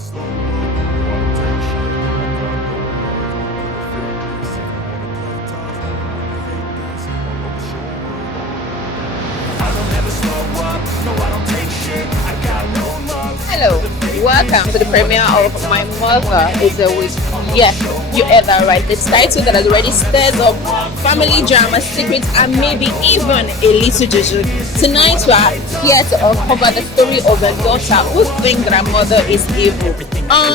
Hello, welcome to the premiere of My Mother is a Witch. Yes, you heard that right. The title that has already stirs up family drama, secrets, and maybe even a little juju. Tonight we are here to uncover the story of a daughter who thinks that her mother is evil.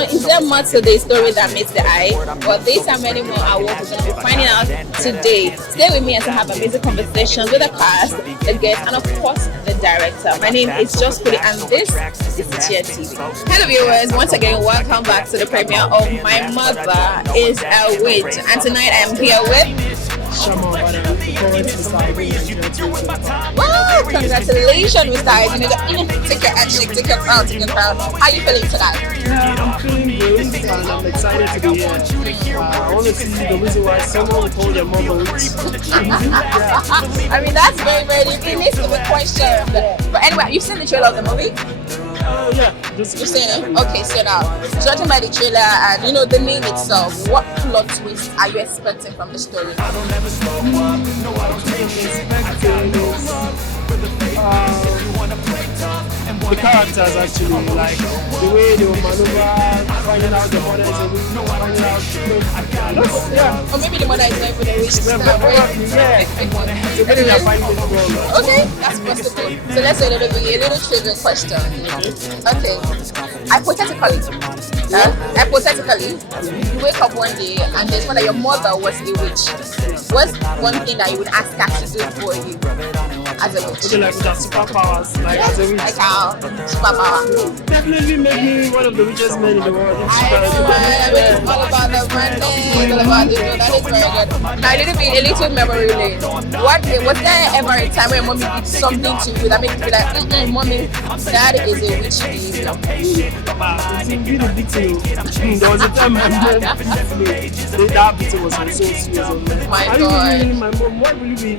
Is there more to the story that meets the eye? Well, this and many more are what we're going to be finding out today. Stay with me as I have amazing conversations with the cast, the guests, and of course the director. My name is Just Puri, and this is Chia TV. Hello viewers, once again welcome back to the premiere of My Mother is a Witch, and tonight I am here with wow, congratulations Mr. Aigbe. Take your handshake, take your crown, take your crown. How are you feeling tonight? I'm feeling good and I'm excited to be here. I want to see the reason why someone would call their mom a witch. I mean, that's very it needs to be questioned. But anyway, you've seen the trailer of the movie? Yeah. You've seen it? Okay, so now, judging by the trailer and the name itself, what plot twist are you expecting from the story? The characters actually, like the way they will maneuver, finding out the mother is a witch, finding out, yeah. Or maybe the mother is not even a witch. Okay, that's possible. So let's say a little children question. Okay, hypothetically, you wake up one day and there's one that your mother was a witch. What's one thing that you would ask her to do for you as a witch? Okay, like that superpowers, like as a witch. Like how superpower? Definitely make me one of the richest men in the world. It's all about the money. It's all about the that is very good. Now a little memory lane. Was there ever a time when mommy did something to you that made you feel like, mommy, that is a witch behavior? It's really big deal. There was a time my mom that beating was so serious. My God. My mom, why will you be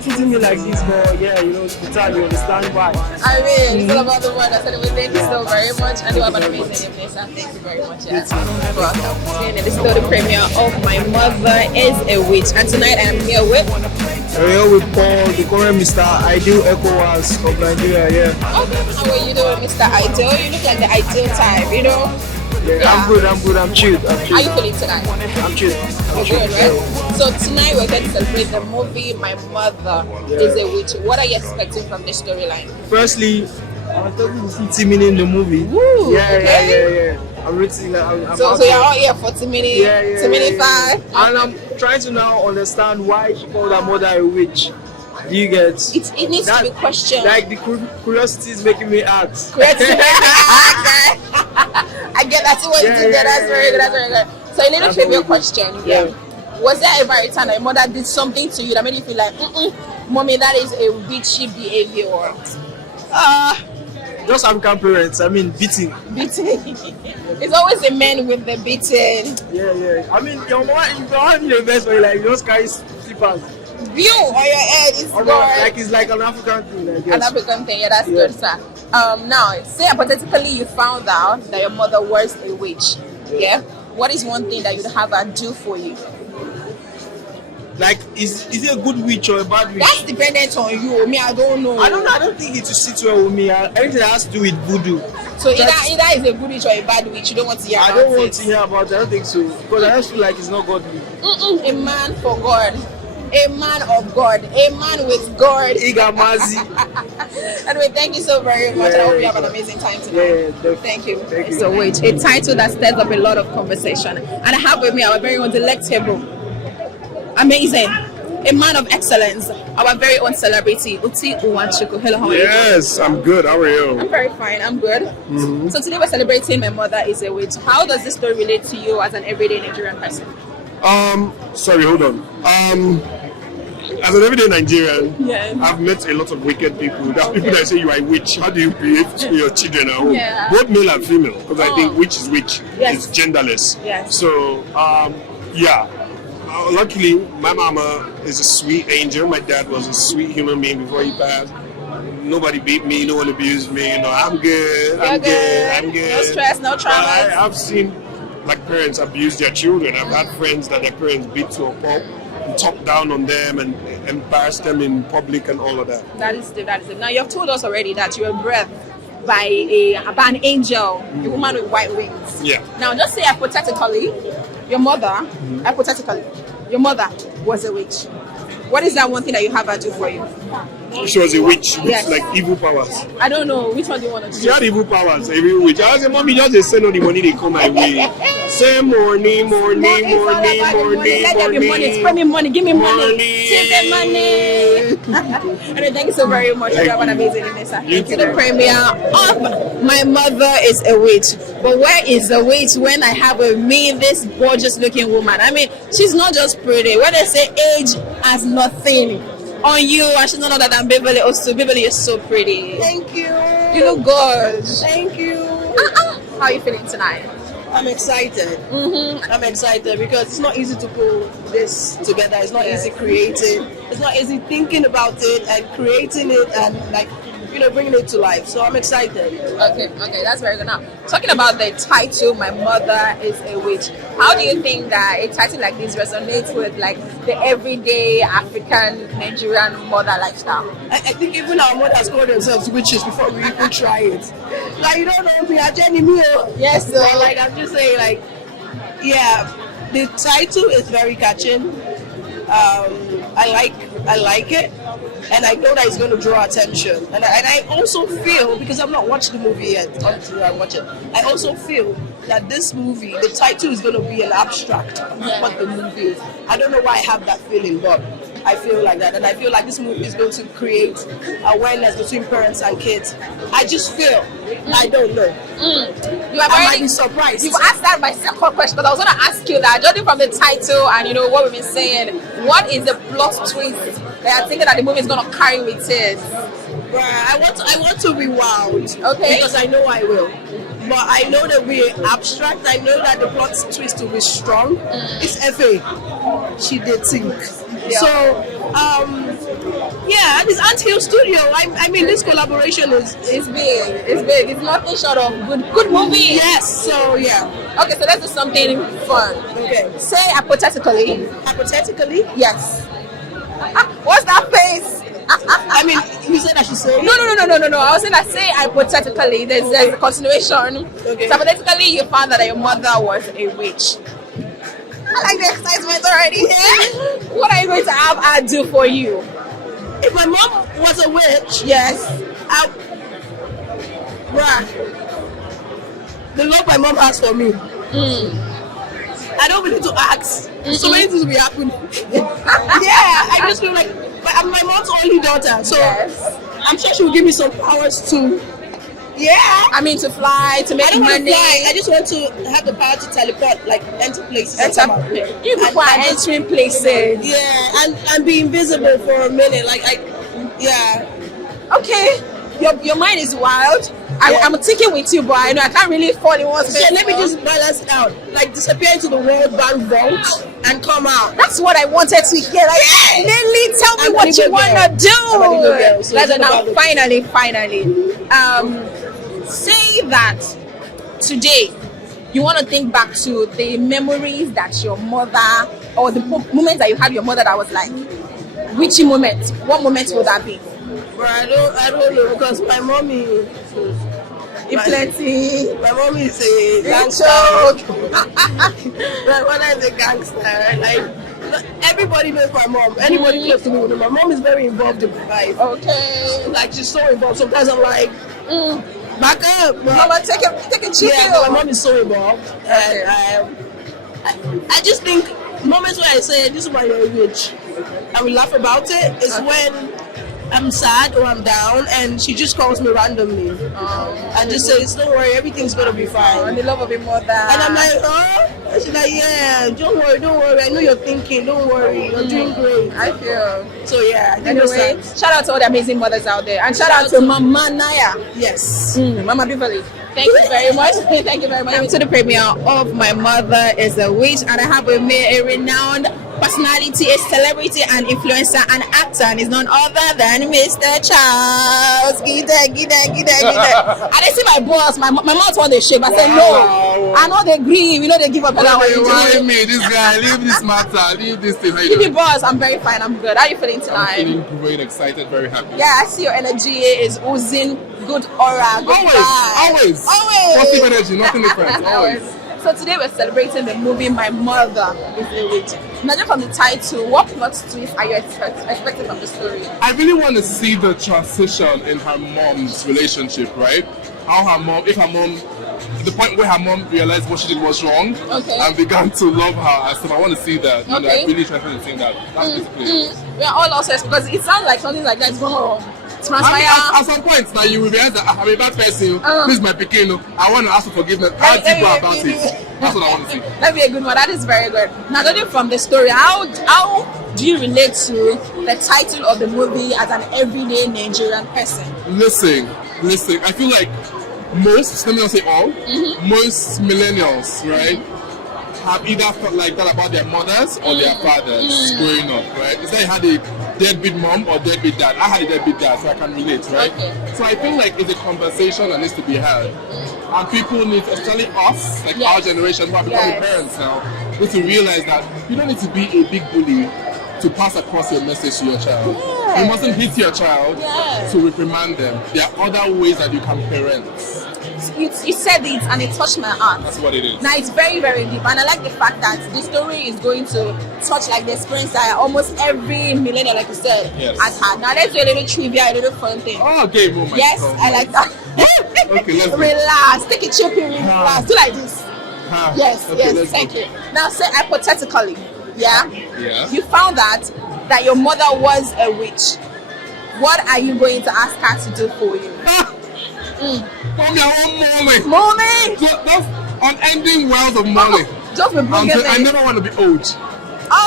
treating me like this? But yeah, the time you understand why. I mean, it's all about the word. I said, thank you so very much. I know I'm an amazing evening, so thank you very much. Yeah. Welcome. This is still the premiere of My Mother is a Witch, and tonight I am here with Paul, the current Mr. Ideal ECOWAS of Nigeria, yeah. Okay, how are you doing, Mr. Ideal? You look like the ideal type, Yeah, I'm good, I'm chill. How are you feeling tonight? I'm chill. You're good, right? So tonight we're going to celebrate the movie My Mother is a Witch. What are you expecting from this storyline? Firstly, I was talking to see Timini in the movie. Woo, yeah. I'm rooting. So you're all here for Timini? Timini 5? And I'm trying to now understand why she called her mother a witch. Do you get? It needs to be questioned. Like the curiosity is making me ask. I get that's what you did there. That's very good. So a little trivia question. Yeah. Was there ever a time that your mother did something to you that made you feel like, mommy, that is a witchy behavior? Just African parents. I mean, beating. It's always the men with the beating. Yeah. I mean, your mom in the best way, like, you just carry slippers. View on your head is good. Like it's like an African thing, I guess. An African thing, yeah, that's good, sir. Now, say hypothetically you found out that your mother was a witch. Yeah. What is one thing that you'd have her do for you? Like, is it a good witch or a bad witch? That's dependent on you. Me, I don't know. I don't think it will sit well with me. Anything that has to do with voodoo. So either is a good witch or a bad witch. You don't want to hear about it. I don't want to hear about it. I don't think so. Because I just feel like it's not godly. A man for God. A man of God. A man with God. Igamazi. Anyway, thank you so very much. I hope you have an amazing time tonight. Yeah, thank you. So wait, a title that stirs up a lot of conversation. And I have with me our very own delectable, amazing, a man of excellence, our very own celebrity, Uti Uwanchuku. Hello, how are you? Yes, I'm good. How are you? I'm very fine. I'm good. Mm-hmm. So today we're celebrating My Mother is a Witch. How does this story relate to you as an everyday Nigerian person? Sorry, hold on. As an everyday Nigerian, yes. I've met a lot of wicked people. There are people that say you are a witch. How do you behave to your children at home? Yeah. Both male and female, because I think witch is witch. Yes. It's genderless. Yes. So, luckily, my mama is a sweet angel. My dad was a sweet human being before he passed. nobody beat me, no one abused me. You know, I'm good. You're I'm good. No stress, no trauma. I've seen like parents abuse their children. I've had friends that their parents beat to a pulp, and talk down on them and embarrass them in public and all of that. That is it. Now you've told us already that you were birthed by an angel, a woman with white wings. Yeah. Now just say hypothetically, your mother was a witch. What is that one thing that you have her do for you? She was a witch with Yes. like evil powers. I don't know. Which one do you want to She do? had evil powers, a real witch. I said, Mommy, just send all the money they come my way. Say money. Let there be money. Spread me money. Give me money. Take the money. And thank you so very much. You have an amazing evening, sir. Thank you. The premiere of My Mother is a Witch. But where is the witch when I have with me this gorgeous looking woman? I mean, she's not just pretty. When they say age has nothing on you, and she's none other than Beverly also. Beverly is so pretty. Thank you. You look good. Thank you. How are you feeling tonight? I'm excited. I'm excited because it's not easy to pull this together. It's not easy creating. It's not easy thinking about it and creating it and bringing it to life. So I'm excited. Okay, that's very good. Now, talking about the title, My Mother is a Witch, how do you think that a title like this resonates with like the everyday African Nigerian mother lifestyle? I think even our mothers call themselves witches before we even try it. Like, you don't know me, I Jenny Mio. Yes, sir. Like, I'm just saying, like, yeah, the title is very catching. I like it, and I know that it's going to draw attention. And I also feel, because I've not watched the movie yet, until I watch it, I also feel that this movie, the title is going to be an abstract of what the movie is. I don't know why I have that feeling, but I feel like that. And I feel like this movie is going to create awareness between parents and kids. I just feel, I don't know. I might be surprised. You've asked that my second question, but I was going to ask you that, judging from the title and what we've been saying, what is the plot twist that you're thinking that the movie is going to carry with it? I want to be wild, okay, because I know I will. But I know that we're abstract. I know that the plot twist will be strong. It's FA. She did think. Yeah. So, and it's Ant Hill Studio. I mean, this collaboration is big. It's big. It's nothing short of good movie. Yes. So yeah. Okay, so let's do something fun. Okay. Say hypothetically. Hypothetically? Yes. What's that face? I mean, you said I should say. No. I was saying that say hypothetically. There's a continuation. Okay. So hypothetically, you found that your mother was a witch. I like the excitement already. Yeah. What are you going to have her do for you? If my mom was a witch, yes. The love my mom has for me. I don't need to ask. So many things will be happening. I just feel like I'm my mom's only daughter, so I'm sure she will give me some powers too. I mean, to fly, to make money. I just want to have the power to teleport, like enter places. You people are entering places. And be invisible for a minute. Okay, your mind is wild. I'm thinking with you, but I know I can't really fall in one space. So let me just balance it out. Like disappear into the World Bank vault and come out. That's what I wanted to hear. Like, Lily, tell me what you want to do. So now, finally, say that today you want to think back to the memories that your mother, or the moments that you had your mother that was like, which moment? What moment would that be? But I don't know, because my mommy plenty. My mom is a gangster. My mother is a gangster. Like, everybody knows my mom. Anybody close to me will know. My mom is very involved in my life. Okay. Like, she's so involved. Sometimes I'm like, back up. Mama, take a chill. My mom is so involved. And I just think moments where I say, this is why you're rich, I will laugh about it, is when I'm sad or I'm down and she just calls me randomly and just says, don't worry, everything's gonna be fine. And the love of a mother. And I'm like, oh? And she's like, yeah, don't worry, I know you're thinking, don't worry, you're doing great. I feel. So I think anyway, shout out to all the amazing mothers out there, and shout out to Mama Naya. Yes. Mama Beverly. Thank you very much. Thank you very much. To the premiere of My Mother is a Witch, and I have with me a renowned personality, a celebrity, an influencer, an actor, and is none other than Mr. Charles. Gide. I didn't see my boss, my mouth on the shake. I said no. I know they agree. We know they give up on Why me? This guy, leave this matter, leave this thing. Give me boss. I'm very fine. I'm good. How are you feeling tonight? I'm feeling great, excited, very happy. Yeah, I see your energy is oozing good aura. Good Always. Positive energy, nothing different. Always. So today we're celebrating the movie My Mother is a Witch. Now, just from the title, what plot twist are you expecting from the story? I really want to see the transition in her mom's relationship, right? How her mom, the point where her mom realized what she did was wrong, and began to love her. So I want to see that. And I'm really interested in seeing that. That's basically it. We are all also because it sounds like something like that is going to transpire. At some point, now you will realize that I'm a bad person. This is my pequeno. I want to ask for forgiveness. How do you go about it? That's what I want to see. That'd be a good one. That is very good. Now, judging from the story, how do you relate to the title of the movie as an everyday Nigerian person? Listen. I feel like most, let me not say all, most millennials, right, have either felt like that about their mothers or their fathers growing up, right? It's like you had a deadbeat mom or deadbeat dad. I had a deadbeat dad, so I can relate, right? So I feel like it's a conversation that needs to be had. And people need, especially us, like our generation who are becoming parents now, need to realize that you don't need to be a big bully to pass across your message to your child. You mustn't hit your child to reprimand them. There are other ways that you can parent. You said it and it touched my heart. That's what it is. Now it's very, very deep, and I like the fact that the story is going to touch like the experience that almost every millennial, like you said, has had. Now let's do a little trivia, a little fun thing. Oh, okay, moment. Yes, I like that. Okay, let's go. Relax, take a chill pill, relax, do like this. Yes, thank you. Now say hypothetically, you found out that your mother was a witch. What are you going to ask her to do for you? Mommy, I want money. Money? That's unending wells of money. Just be bringing I never want to be old.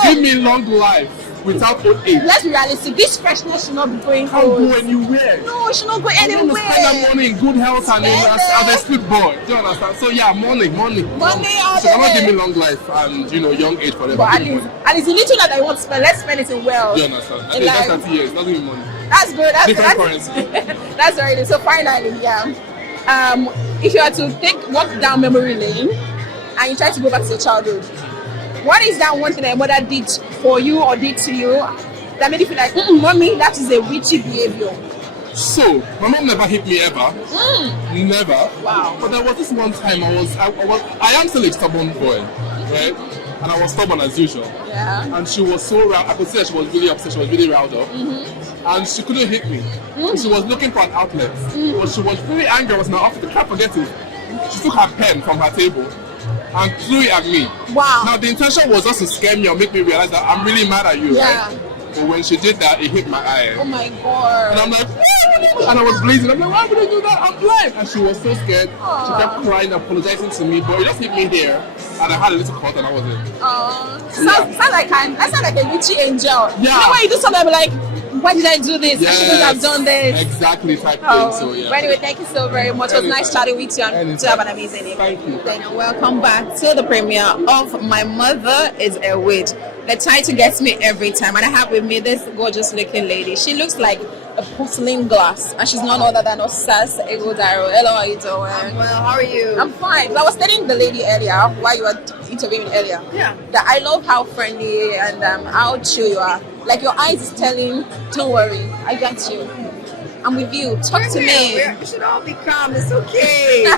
Give me long life without old age. Let's be realistic. This freshness should not be going Can't go anywhere. No, it should not go anywhere. I want to spend that money in good health and as a sweet boy. Do you understand? So yeah, money. So cannot give me long life and young age forever. But and it's a little that I want to spend. Let's spend it in wealth. Do you understand? I mean, that's 30 years. Doesn't mean money. That's good. Different currency. That's very good. So finally, if you had to walk down memory lane and you try to go back to your childhood, what is that one thing that your mother did for you or did to you that made you feel like, mommy, that is a witchy behavior? So, my mom never hit me ever. Never. Wow. But there was this one time I am still a stubborn boy, right? And I was stubborn as usual. Yeah. And she was so I could see that she was really upset, she was really riled up. And she couldn't hit me. She was looking for an outlet. But she was really angry. I was in her office. I can't forget it. She took her pen from her table and threw it at me. Wow. Now the intention was just to scare me or make me realize that I'm really mad at you, right? But when she did that, it hit my eye. Oh my god. And I'm like, and I was blazing. I'm like, why would I do that? I'm blind. And she was so scared. She kept crying, apologizing to me, but it just hit me here. And I had a little cut and I was in. Sounds like a witchy angel. Yeah. You know when you do something, I'm like, why did I do this? I shouldn't have done this. Exactly, type thing. So yeah. But anyway, thank you so very much. It was nice chatting with you and to have an amazing evening. Thank you. Then welcome back to the premiere of My Mother is a Witch. The title gets me every time, and I have with me this gorgeous looking lady. She looks like a porcelain glass, and she's none other than Osaro. Hello, how are you doing? I'm well, how are you? I'm fine. I was telling the lady earlier while you were interviewing earlier. That I love how friendly and how chill you are. Like your eyes is telling, don't worry, I got you. I'm with you. Talk to me. We should all be calm. It's okay.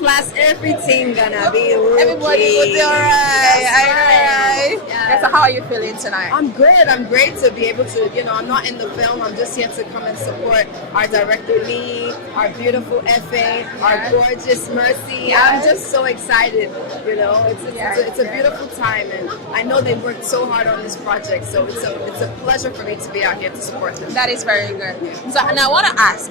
last, everything gonna be okay. Everybody will be alright. Yeah. So how are you feeling tonight? I'm good. I'm great to be able to, I'm not in the film. I'm just here to come and support our director Lee, our beautiful FA, our gorgeous Mercy. I'm just so excited. It's a beautiful time, and I know they worked so hard on this project. So it's a pleasure for me to be out here to support them. That is very good. So now I want to ask,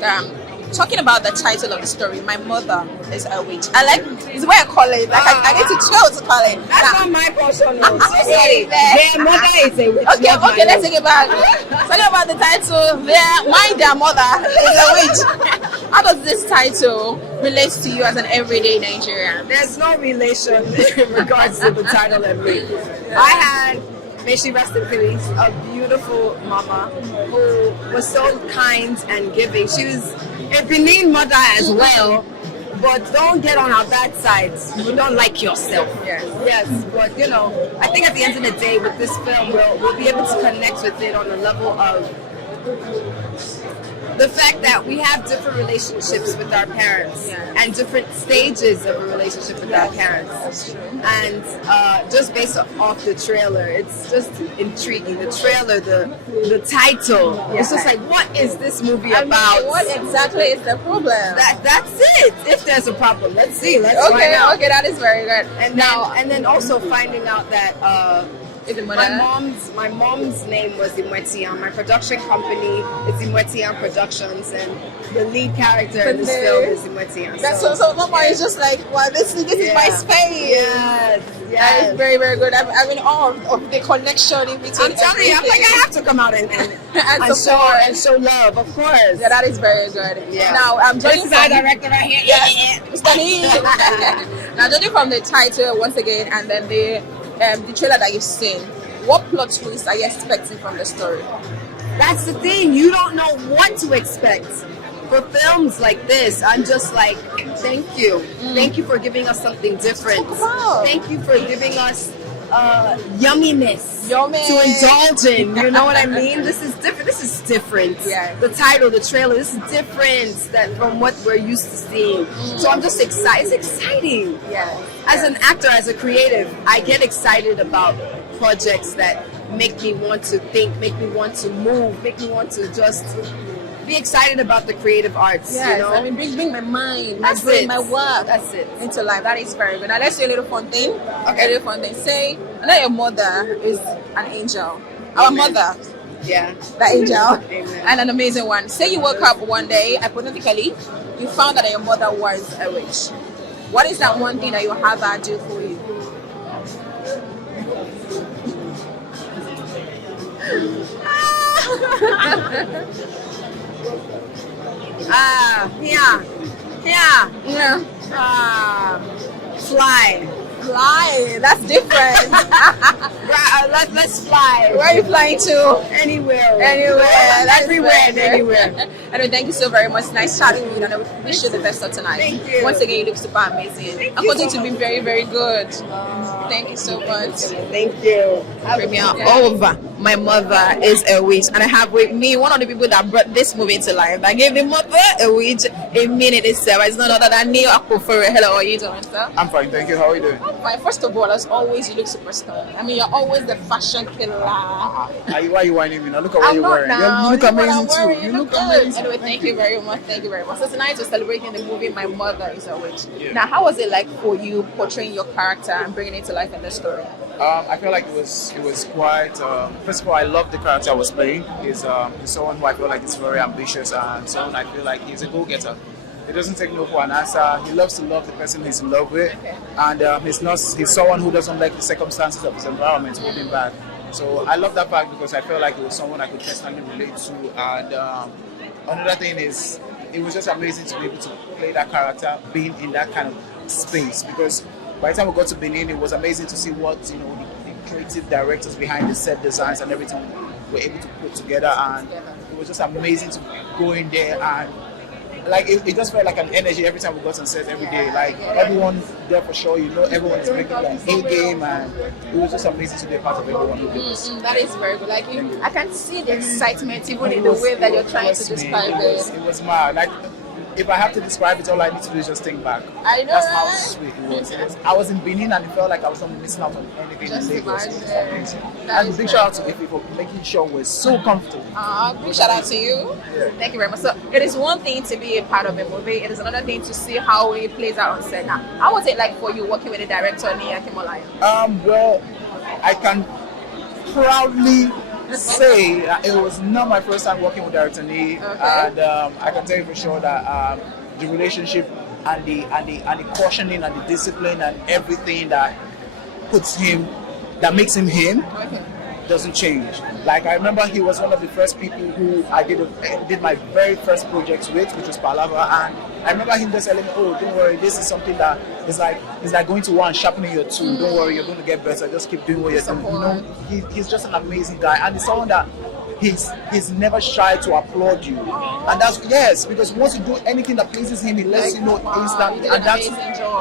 talking about the title of the story, My Mother is a Witch. I like, it's the way I call it. Like I need to chill to call it. That's not my portion. I'm so sorry. Their mother is a witch. Okay, let's take it back. Talking about the title, their mother is a witch. How does this title relate to you as an everyday Nigerian? There's no relation in regards to the title and me. I had may she rest in peace, a beautiful mama who was so kind and giving. She was a Benin mother as well, but don't get on our bad sides. You don't like yourself. Yes, but you know, I think at the end of the day with this film, we'll be able to connect with it on the level of the fact that we have different relationships with our parents and different stages of a relationship with our parents. That's true. And just based off the trailer, it's just intriguing. The trailer, the title, it's just like, what is this movie about? What exactly is the problem? That's it. If there's a problem, let's see. Let's find out. Okay, that is very good. And then also finding out that my mom's name was Imwetian. My production company is Imwetian Productions, and the lead character in this film is Imwetian. So Mama is just like, well, this is my space. Yes. That is very, very good. I mean, all of the connection in between. I'm telling you, I'm like, I have to come out and show love, of course. Yeah, that is very good. Yeah. Now, I'm judging This is our director right here. Yes, Mr. Neil. Now, judging from the title once again, and then the trailer that you've seen, what plot twist are you expecting from the story? That's the thing. You don't know what to expect. For films like this, I'm just like, thank you. Thank you for giving us something different. Wow. Thank you for giving us yumminess Yummy. to indulge in. You know what I mean? This is different. This is different. Yeah. The title, the trailer, this is different from what we're used to seeing. So I'm just excited. It's exciting. Yeah. As an actor, as a creative, I get excited about projects that make me want to think, make me want to move, make me want to just be excited about the creative arts. Yes, you know? I mean, bring my mind, That's my brain, it. my work. That's it. Into life. That is very good. Now let's do a little fun thing. Okay. A little fun thing. Say, I know your mother is an angel. Our Amen. mother, Yeah. the angel, Amen. and an amazing one. Say you woke up one day, hypothetically, you found that your mother was a witch. What is that one thing that you have her do for you? Fly. Fly. That's different. Let's fly. Where are you flying to? Anywhere. That's Everywhere and very good. anywhere. Anyway, thank you so very much. Nice chatting with you, and I wish you the best of tonight. Thank you. Once again, you look super amazing. And continue to be very, very good. Thank you so much. Thank you. Premiere over. My mother is a witch, and I have with me one of the people that brought this movie to life. I gave the mother a witch a minute itself. It's none other than Neil Aqua. Hello, how are you doing, sir? I'm fine, thank you. How are you doing? Fine. First of all, as always, you look super stunning. I mean, you're always the fashion killer. Why are you whining me now? Look at what I'm you're not wearing. now. You look Look what I'm amazing wearing. too. You look good. Anyway, thank you very much. Thank you very much. So tonight we're celebrating the movie My Mother is a Witch. Yeah. Now, how was it like for you portraying your character and bringing it to life in the story? I feel like it was quite. First of all, I love the character I was playing. He's someone who I feel like is very ambitious and someone I feel like he's a go-getter. He doesn't take no for an answer. He loves to love the person he's in love with, and he's someone who doesn't let the circumstances of his environment hold him back. So I love that fact because I felt like it was someone I could personally relate to. And another thing is, it was just amazing to be able to play that character, being in that kind of space. Because by the time we got to Benin, it was amazing to see what the creative directors behind the set designs and everything were able to put together. And it was just amazing to go in there and. Like it just felt like an energy every time we got on set every day. Like everyone there for sure, everyone is making like A game, and it was just amazing to be a part of everyone who did this. That is very good. Like I can see the excitement even in the way that you're trying to describe it. It was mad. Like if I have to describe it, all I need to do is just think back. I know. That's how sweet it was. I was in Benin and it felt like I was not missing out on anything Just in Lagos. It was imagine. amazing. That And is big very shout out to Aigbe for making sure we're so comfortable. Big shout out to you. Yeah. Thank you very much. So it is one thing to be a part of a movie. It is another thing to see how it plays out on set. Now, how was it like for you working with the director Neil Aqua? Well, I can proudly say that it was not my first time working with Director Nee, and I can tell you for sure that the relationship and the cautioning and the discipline and everything that makes him him doesn't change. Like I remember he was one of the first people who I did my very first project with, which was Palava, and I remember him just telling me, "Oh, don't worry, this is something that is like going to one sharpening your tool. Don't worry, you're going to get better. Just keep doing what you're doing." You know, he's just an amazing guy, and he's someone that he's never shy to applaud you. And that's because once you do anything that pleases him, he lets you know instantly, and that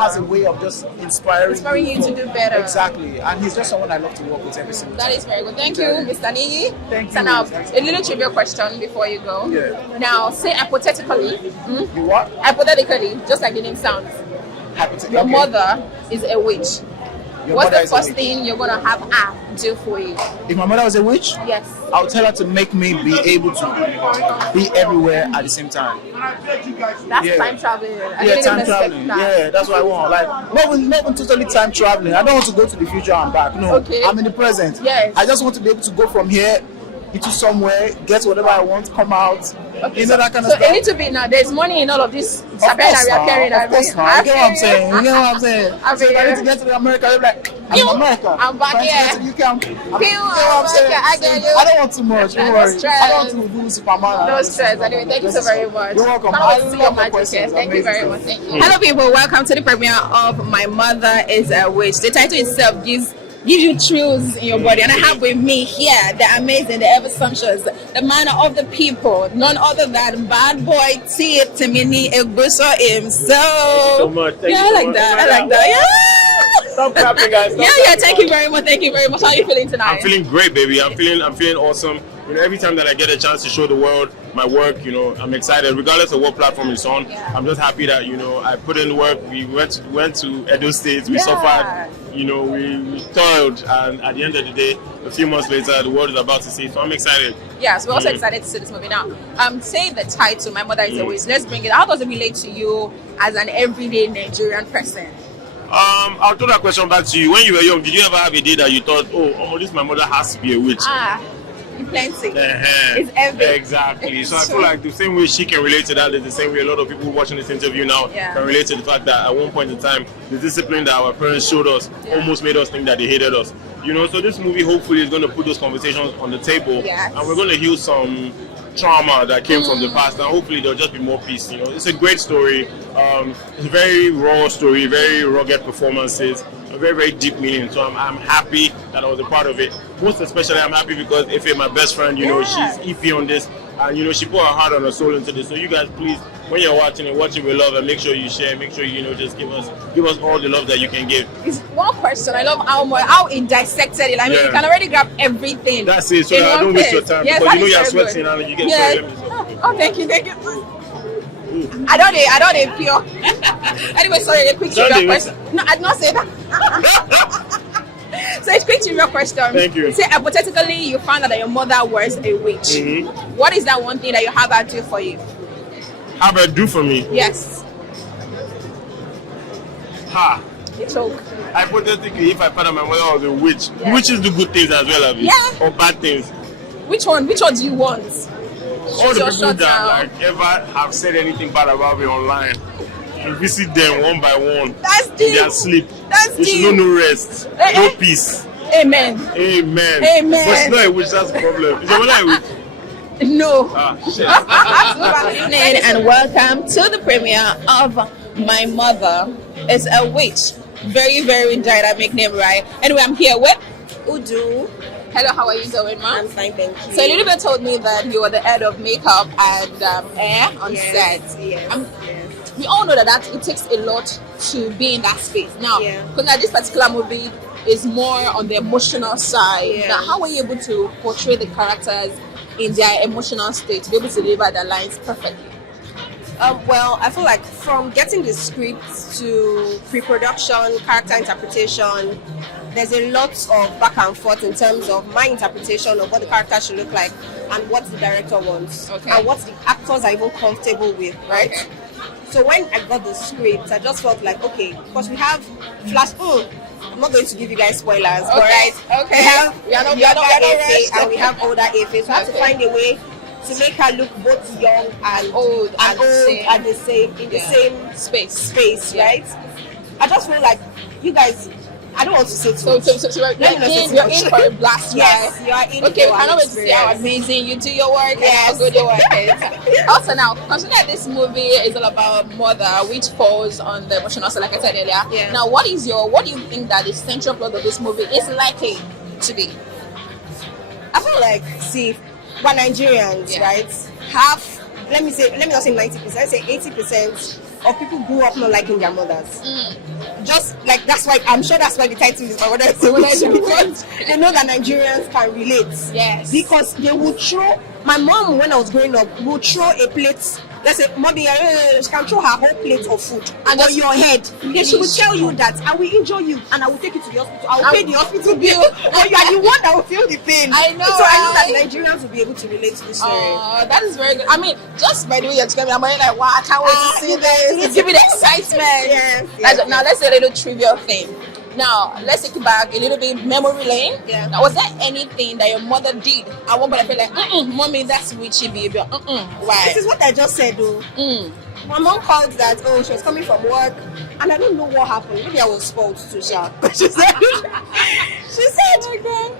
has a way of just inspiring you to do better. Exactly, and he's just someone I love to work with every single time. That is very good. Thank you, Mr. Niyi. Thank you. So now, a little trivia question before you go. Yeah. Now, say hypothetically. You what? Hypothetically, just like the name sounds. Your mother is a witch. What's the first thing you're gonna have her do for you? If my mother was a witch, yes, I would tell her to make me be able to be everywhere at the same time. That's time traveling. Time traveling. Yeah, that's what I want. Like not even totally time traveling. I don't want to go to the future and back. No, I'm in the present. Yes. I just want to be able to go from here into somewhere, get whatever I want, come out. Okay, you know, that kind of so stuff. a little bit now. There's money in all of this. Of course, you get what I'm saying. You get what I'm saying. So if I need to get to America, you're like, I'm in America. I'm back here. To the UK, I'm you get what I'm saying. I get you. I don't want too much. Don't worry. I don't want to do Superman. No stress. Anyway, thank you so very much. You're welcome. I love the questions. Thank you very much. Thank you. Hello, people. Welcome to the premiere of My Mother is a Witch. The title itself gives you thrills in your body, and I have with me here the amazing, the ever sumptuous, the man of the people, none other than bad boy Timini Egbuson himself. Thank you so much. Thank you I like that. Yeah. Stop clapping, guys. Thank you very much. How are you feeling tonight? I'm feeling great, baby. I'm feeling awesome. You know, every time that I get a chance to show the world my work, you know, I'm excited, regardless of what platform it's on. Yeah. I'm just happy that, you know, I put in work. We went to Edo State. We suffered. You know, we toiled, and at the end of the day, a few months later, the world is about to see. So I'm excited. Yes, we're also excited to see this movie now. Say the title, My Mother is a Witch. Let's bring it. How does it relate to you as an everyday Nigerian person? I'll throw that question back to you. When you were young, did you ever have a day that you thought, this my mother has to be a witch? Plenty. It's epic. Exactly. So I feel like the same way she can relate to that is the same way a lot of people watching this interview now can relate to the fact that at one point in time, the discipline that our parents showed us almost made us think that they hated us. You know, so this movie hopefully is going to put those conversations on the table, and we're going to heal some trauma that came from the past, and hopefully there'll just be more peace. You know, it's a great story. It's a very raw story, very rugged performances, a very, very deep meaning. So I'm happy that I was a part of it. Most especially, I'm happy because Ife, my best friend, you know, she's Ife on this, and you know, she put her heart and her soul into this. So you guys, please, when you're watching it, watch it with love, and make sure you share. Make sure you just give us all the love that you can give. It's one question. I love how it dissected it. I mean, you can already grab everything. That's it. So that I don't waste your time, because you know you're sweating and you get thank you. I don't pure. Anyway, sorry, a quick trivia question. No, I did not say that. So it's quick trivia question. Thank you. Say hypothetically you found out that your mother was a witch. What is that one thing that you have her do for you? Have her do for me? Yes. You choke. Hypothetically, if I found out my mother was a witch, witches do good things as well, or bad things. Which one do you want? All the people that ever have said anything bad about me online, you visit them one by one. That's deep. In their sleep. That's deep. You should know no rest, no peace. Amen. But it's not a witch, that's the problem. Is your mother a witch? No. Shit. Good evening and welcome to the premiere of My Mother is a Witch. Very, very dynamic name, right? Anyway, I'm here with Udu. Hello, how are you doing, ma? I'm fine, thank you. So a little bit told me that you were the head of makeup and hair on set. Yes. We all know that it takes a lot to be in that space. Now, because this particular movie is more on the emotional side. Now, how were you able to portray the characters in their emotional state, to be able to deliver their lines perfectly? Well, I feel like from getting the script to pre-production, character interpretation, there's a lot of back and forth in terms of my interpretation of what the character should look like and what the director wants and what the actors are even comfortable with, right? Okay. So when I got the script, I just felt like, okay, because we have I'm not going to give you guys spoilers, but right? Okay. We have younger Efe and we have older Efe, so we have to find a way to make her look both young and old in the same space, right? I just feel like you guys, I don't want to say too So much. you're in for a blast, Yes, right? you are in Okay, for I an can't wait to see how experience. amazing you do your work Yes. and how good your work is. Also now, considering that this movie is all about mother, which falls on the emotional side, like I said earlier. Yeah. Now, what do you think that the central plot of this movie is likely to be? I feel like, see, we're Nigerians, Yeah. right? Let me not say 90%, let's say 80% of people grew up not liking their mothers. Just like that's why I'm sure that's why the title is My Mother is a Witch, because they know that Nigerians can relate. Yes. Because they would throw, my mom when I was growing up would throw a plate. Let's say, mommy, she can throw her whole plate of food And on just your head. Then she will tell you that I will injure you and I will take you to the hospital. I will pay the hospital bill. But you are the one that will feel the pain. I know, So I know that right? Nigerians will be able to relate to this story. Oh, that is very good. I mean, just by the way you're describing, I'm already like, wow, I can't wait to see this. Give me the excitement. Yes, Now, let's say a little trivial thing. Now, let's take it back a little bit, memory lane. Yeah. Now, was there anything that your mother did at one point I feel like, mommy, that's witchy behavior? Why? This is what I just said, though. My mom called that, she was coming from work, and I don't know what happened. Maybe I was spoiled too, sha. She said,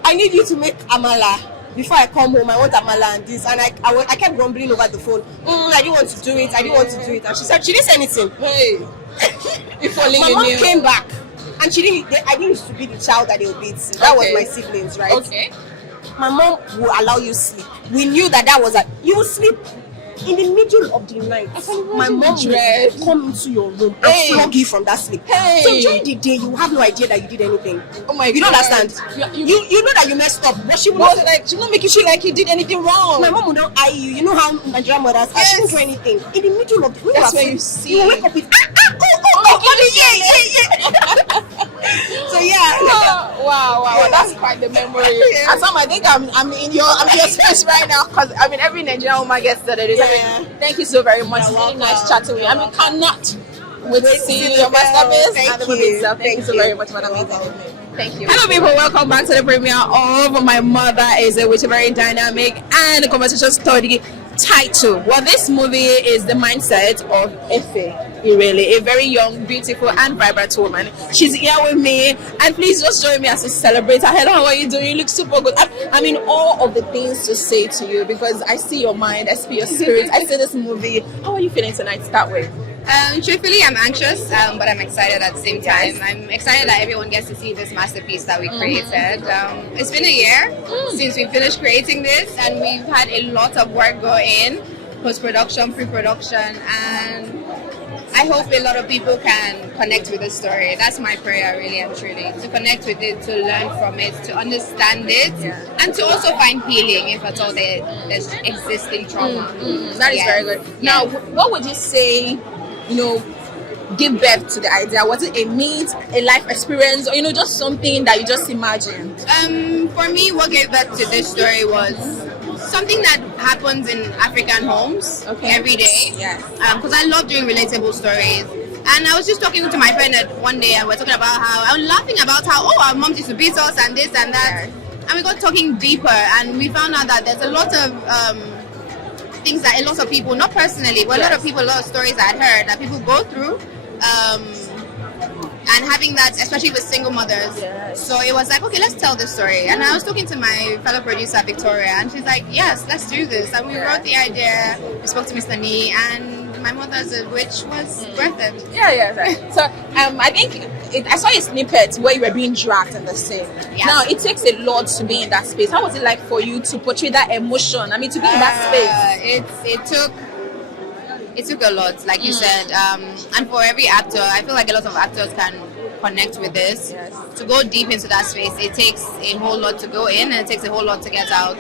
I need you to make amala. Before I come home, I want amala and this. And I kept grumbling over the phone. I didn't want to do it. And she said, she didn't say anything. Hey. My mom came back, and I didn't used to be the child that they would beat. That was Okay. my siblings, right? Okay. My mom will allow you sleep. We knew that was you will sleep in the middle of the night. My mom dread. will come into your room and Hey. flog you from that sleep. Hey. So during the day, you have no idea that you did anything. Oh my You don't God. understand. You- You know that you messed up, but she will But not. like, she not make you feel like you did anything wrong. My mom will not eye you. You know how Nigerian mothers are. She won't do anything. In the middle of the That's when where you asleep, see. You will wake up with yeah. So yeah. Wow, that's quite the memory. Yeah. And some I think I'm in your space right now because I mean every Nigerian woman gets that. Yeah. Thank you so very much. You're It's really nice welcome. chatting with you. I mean, cannot wait to see see your the masterpiece film. Thank and the movie you. itself. Thank you so Thank very you. much, Madam. You're welcome. Thank you. Hello, people. Welcome back to the premiere of My Mother Is a Witch, a very dynamic and conversation story title. Well, this movie is the mindset of Irele, a very young, beautiful, and vibrant woman. She's here with me, and please just join me as we celebrate her. Hello, how are you doing? You look super good. I mean, all of the things to say to you because I see your mind, I see your spirit, I see this movie. How are you feeling tonight? Start with. Truthfully, I'm anxious, but I'm excited at the same time. I'm excited that everyone gets to see this masterpiece that we created. It's been a year since we finished creating this, and we've had a lot of work go in, post-production, pre-production, and I hope a lot of people can connect with the story. That's my prayer, really and truly, to connect with it, to learn from it, to understand it, and to also find healing if at all there's existing trauma. That is Yes. very good. Now, what would you say, give birth to the idea? Was it a meet, a life experience, or, just something that you just imagined? For me, what gave birth to this story was something that happens in African homes every day. Yes. Because I love doing relatable stories. And I was just talking to my friend one day, and we're talking about I was laughing about how, our moms used to beat us and this and that. And we got talking deeper, and we found out that there's a lot of things that a lot of people, not personally, but a lot of people, a lot of stories I heard that people go through. And having that, especially with single mothers. Yes. So it was like, okay, let's tell this story. And I was talking to my fellow producer, Victoria, and she's like, yes, let's do this. And we wrote the idea, we spoke to Mr. Nee, and My Mother's a Witch was birthed. Yeah, right. So, I think I saw a snippet where you were being dragged in the scene. Yeah. Now, it takes a lot to be in that space. How was it like for you to portray that emotion? I mean, to be in that space. It took a lot, like you said, and for every actor, I feel like a lot of actors can connect with this. Yes. To go deep into that space, it takes a whole lot to go in, and it takes a whole lot to get out.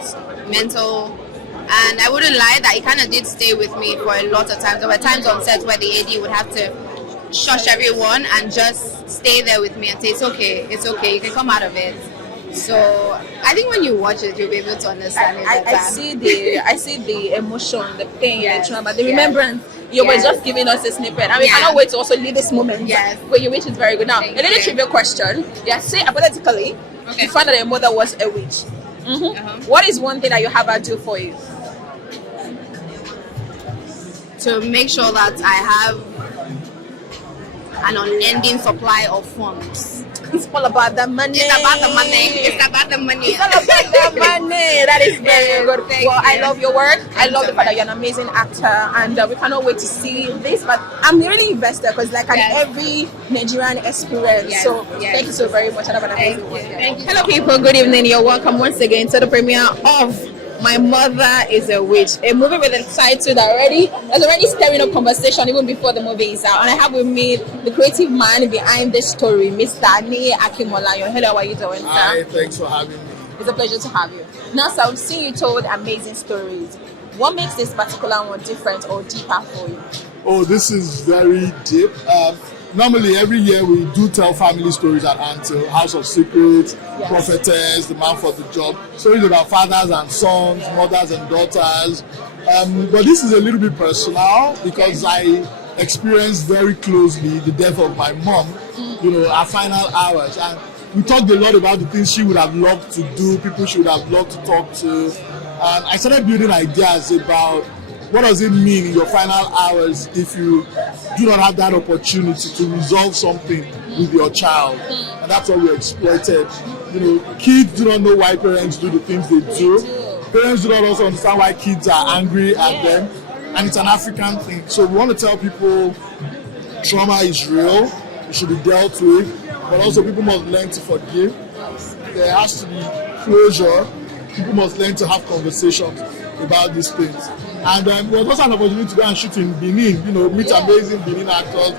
Mental, and I wouldn't lie that it kind of did stay with me for a lot of times. There were times on set where the AD would have to shush everyone and just stay there with me and say, it's okay, you can come out of it. So I think when you watch it, you'll be able to understand it better. I see the emotion, the pain, Yes. the trauma, the Yes. remembrance. You were Yes. just giving us a snippet, and we Yeah. cannot wait to also leave this moment. Yes. Which is very good. Now, Thank a little you. trivia question. Yeah, say hypothetically, Okay. you found that your mother was a witch. What is one thing that you have her do for you? To make sure that I have an unending supply of funds. It's all about the money. It's about the money. It's about the money. It's all about the money. That is very good. Well, I love your work. I love the fact that you're an amazing actor, and we cannot wait to see this. But I'm really invested because, like, every Nigerian experience. Yes. So Yes. thank you so very much. Have an amazing one. Thank you. Hello, people. Good evening. You're welcome once again to the premiere of My Mother is a Witch, a movie with a title that is already stirring up conversation even before the movie is out. And I have with me the creative man behind this story, Mr. Neil Aqua. Hello, how are you doing, sir? Hi, thanks for having me. It's a pleasure to have you. Now, sir, I've seen you told amazing stories. What makes this particular one different or deeper for you? Oh, this is very deep. Normally, every year we do tell family stories at Antil, House of Secrets, Prophetess, The Man for the Job. Stories about fathers and sons, mothers and daughters. But this is a little bit personal because I experienced very closely the death of my mom, our final hours. And we talked a lot about the things she would have loved to do, people she would have loved to talk to. And I started building ideas about what does it mean in your final hours if you do not have that opportunity to resolve something with your child? And that's what we exploited. Kids do not know why parents do the things they do. Parents do not also understand why kids are angry at them. And it's an African thing. So we want to tell people trauma is real, it should be dealt with, but also people must learn to forgive. There has to be closure. People must learn to have conversations about these things. And it was also an opportunity to go and shoot in Benin, meet amazing Benin actors,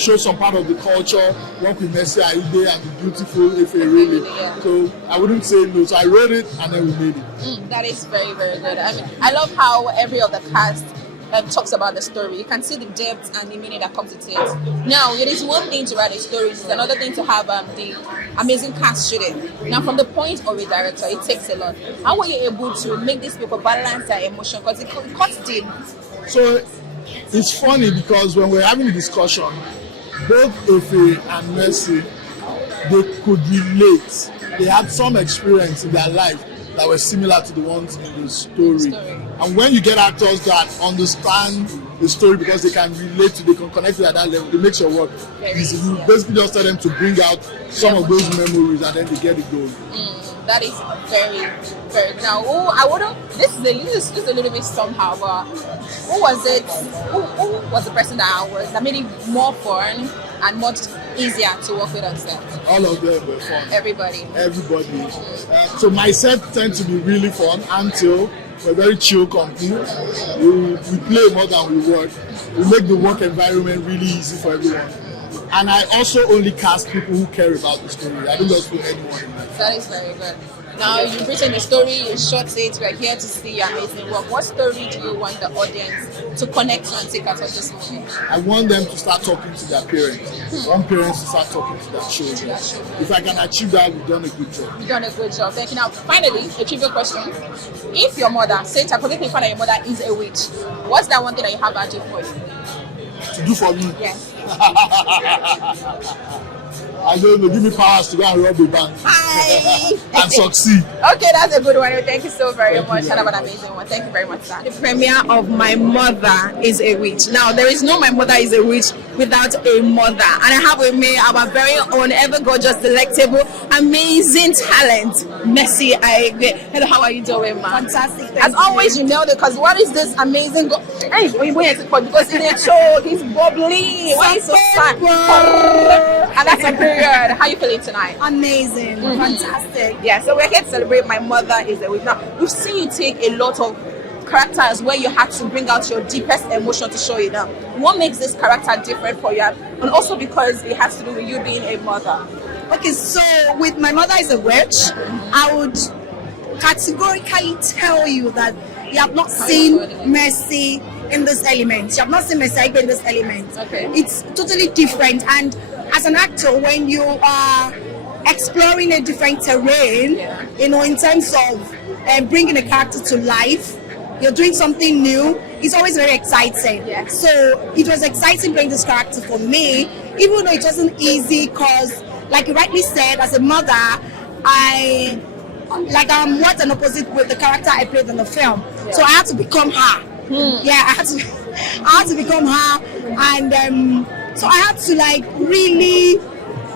show some part of the culture, work with Messi Aigbe and the beautiful Irele. So I wouldn't say no. So I wrote it and then we made it. That is very, very good. I mean, I love how every of the cast talks about the story. You can see the depth and the meaning that comes with it. Now, it is one thing to write a story, it's another thing to have the amazing cast shoot it. Now, from the point of a director, it takes a lot. How were you able to make these people balance their emotion? Because it cuts deep. So it's funny because when we're having a discussion, both Efe and Mercy, they could relate. They had some experience in their life that were similar to the ones in the story. And when you get actors that understand the story because they can relate to, they can connect to at that level, it makes your work easy. You basically just tell them to bring out some of those memories and then they get it going. That is very, very good. Now, this is a little bit somehow, but who was it? Who was the person that made it more fun and much easier to work with on set? All of them were fun. Everybody. So my set tends to be really fun until we're a very chill company. We play more than we work. We make the work environment really easy for everyone. And I also only cast people who care about the story. I don't just put anyone in that. That is very good. Now, you've written the story, you shot it, we're here to see your amazing work. What story do you want the audience to connect to and take out of this movie? I want them to start talking to their parents. I want parents to start talking to their children. If I can achieve that, we've done a good job. You've done a good job. Thank you. Now, finally, a trivial question. If your mother, say hypothetically find that your mother is a witch, what's that one thing that you have her do for you? To do for me? Yes. I don't know, give me powers to go and rob a bank. And succeed. Okay, that's a good one. Thank you so very much. Have an amazing one. Thank you very much, sir. The premiere of My Mother is a Witch. Now, there is no My Mother is a Witch without a mother. And I have with me our very own, ever gorgeous, delectable, amazing talent, Messi Aigbe. Hello, how are you doing, man? Fantastic. As always, you know that because what is this amazing hey, because it's a show, he's bubbly. Why is so fun? And that's a period. How are you feeling tonight? Amazing. Fantastic. Yeah, so we're here to celebrate My Mother is a Witch. Now, we've seen you take a lot of characters where you had to bring out your deepest emotion to show it now. What makes this character different for you? And also because it has to do with you being a mother. Okay, so with My Mother is a Witch, I would categorically tell you that you have not seen Mercy in this element. You have not seen Mercy Aigbe in this element. Okay. It's totally different. And as an actor, when you are exploring a different terrain, in terms of bringing a character to life, you're doing something new, it's always very exciting. So it was exciting playing this character for me, even though it wasn't easy because, like you rightly said, as a mother, I'm what an opposite with the character I played in the film. So I had to become her. I had to become her, and So I had to like really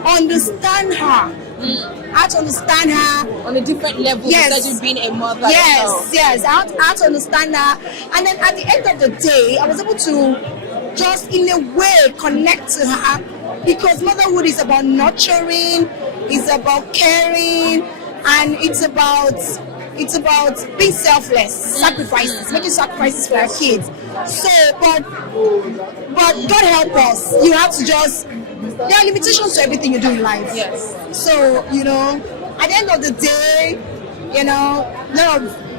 understand her. I had to understand her on a different level. Yes. Besides you being a mother. Yes. I had to understand her, and then at the end of the day, I was able to just in a way connect to her, because motherhood is about nurturing, it's about caring, and it's about being selfless, sacrifices, making sacrifices for our kids. So, but God help us. You have to just. There are limitations to everything you do in life. Yes. So, at the end of the day,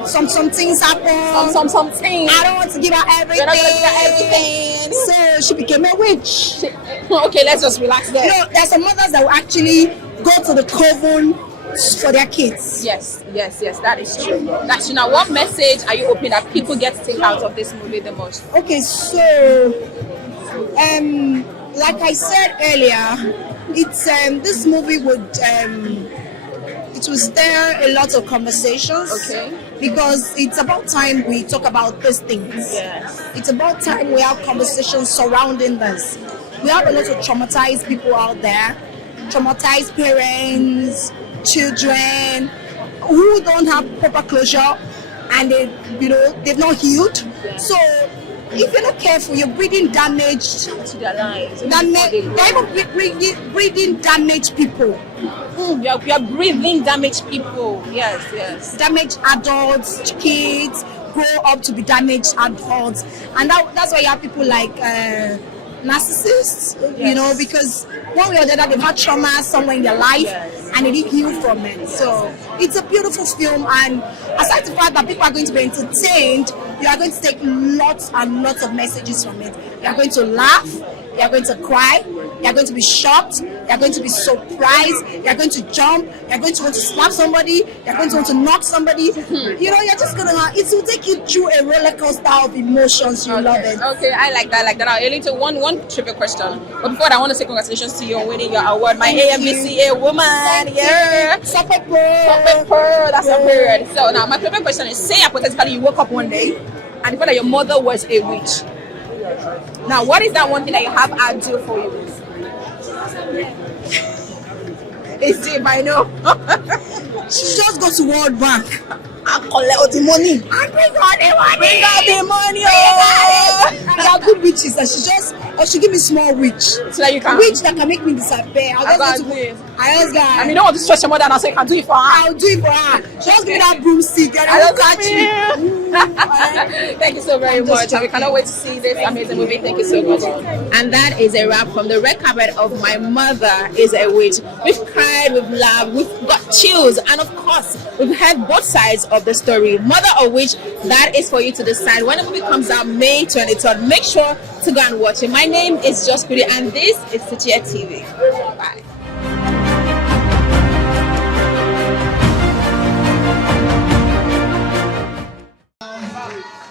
some things happen. Some things. I don't want to give her everything. You're not gonna give her everything. So she became a witch. Okay, let's just relax there. There's some mothers that will actually go to the coven for their kids. Yes, that is true. That's true. Now, what message are you hoping that people get to take out of this movie the most? Okay, so like I said earlier, it's this movie would it will stir a lot of conversations. Okay. Because it's about time we talk about these things. Yes. It's about time we have conversations surrounding this. We have a lot of traumatized people out there, traumatized parents, children who don't have proper closure, and they've not healed. So if you're not careful, you're breeding damage to their lives. They're even breeding damaged people. You're breathing damaged people. Yes. Damaged adults, kids grow up to be damaged adults, and that's why you have people like narcissists. Yes. Because one way or the other they've had trauma somewhere in their life, and they didn't heal from it. So it's a beautiful film, and aside from the fact that people are going to be entertained, you are going to take lots and lots of messages from it. You are going to laugh, you are going to cry, you are going to be shocked, you are going to be surprised, you are going to jump, you are going to want to slap somebody, you are going to want to knock somebody. You're just going to, it will take you through a roller coaster of emotions. You love it. Okay, I like that. I'll lead to one trivia question. But before that, I want to say congratulations to you on winning your award, my AMVCA woman. Separate pearl. That's a period. So now my favorite question is: say hypothetically you woke up one day and you found that your mother was a witch. Now, what is that one thing that you have her do for you? It's deep, I know. She just go to World Bank and collect all the money. And bring out the money. Bring out the money. There are good witches that she give me small witch. So that you can. Witch that can make me disappear. I mean, don't want to stress your mother now, so you can do it for her. I'll do it for her. She just give me that broomstick and I will catch you. Thank you so very much. And we cannot wait to see this amazing movie. Thank you so much. And that is a wrap from the red carpet of My Mother is a Witch. We've cried, we've laughed, we've got chills, and of course, we've heard both sides of the story. Mother or Witch, that is for you to decide. When the movie comes out May 23rd, make sure to go and watch it. My name is Just Pretty, and this is Tichia TV. Bye.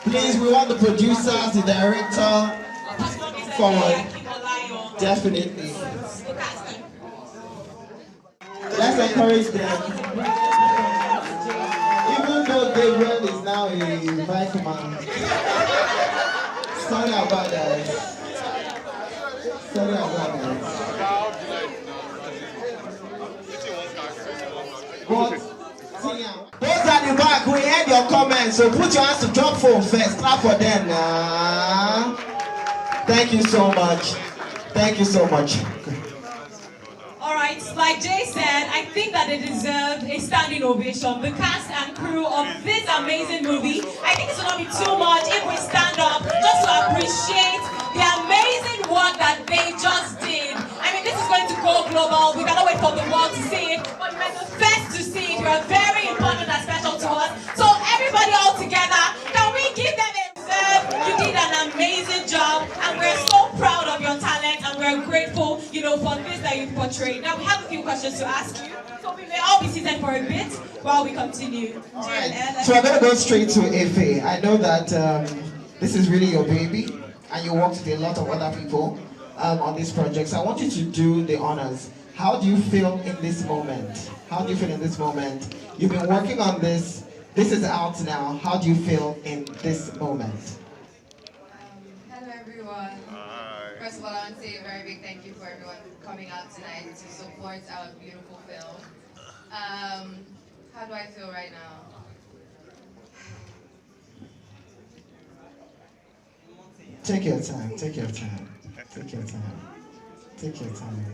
Please, we want the producers, the director forward. Definitely. Let's encourage them. Even though Gabriel is now a bike man. Sorry about that. Sorry about that. Those at the back, we heard your comments, so put your hands to drop phone first. Clap for them now. Thank you so much. Thank you so much. Alright, like Jay said, I think that they deserve a standing ovation. The cast and crew of this amazing movie. I think it's going to be too much if we stand up just to appreciate the amazing work that they just did. I mean, this is going to go global. We cannot wait for the world to see it. But you're the first to see it. You are very important and special to us. So everybody all together, can we give them a deserve? You did an amazing job, and we're so proud of your talent, and we're grateful, for this that you portrayed. Now we have a few questions to ask you, so we may all be seated for a bit while we continue. All right. So I'm going to go straight to Efe. I know that this is really your baby, and you worked with a lot of other people on this project. So I want you to do the honors. How do you feel in this moment? How do you feel in this moment? You've been working on this. This is out now. How do you feel in this moment? Hello everyone. First of all, I want to say a very big thank you for everyone coming out tonight to support our beautiful film. How do I feel right now? Take your time, take your time, take your time, take your time.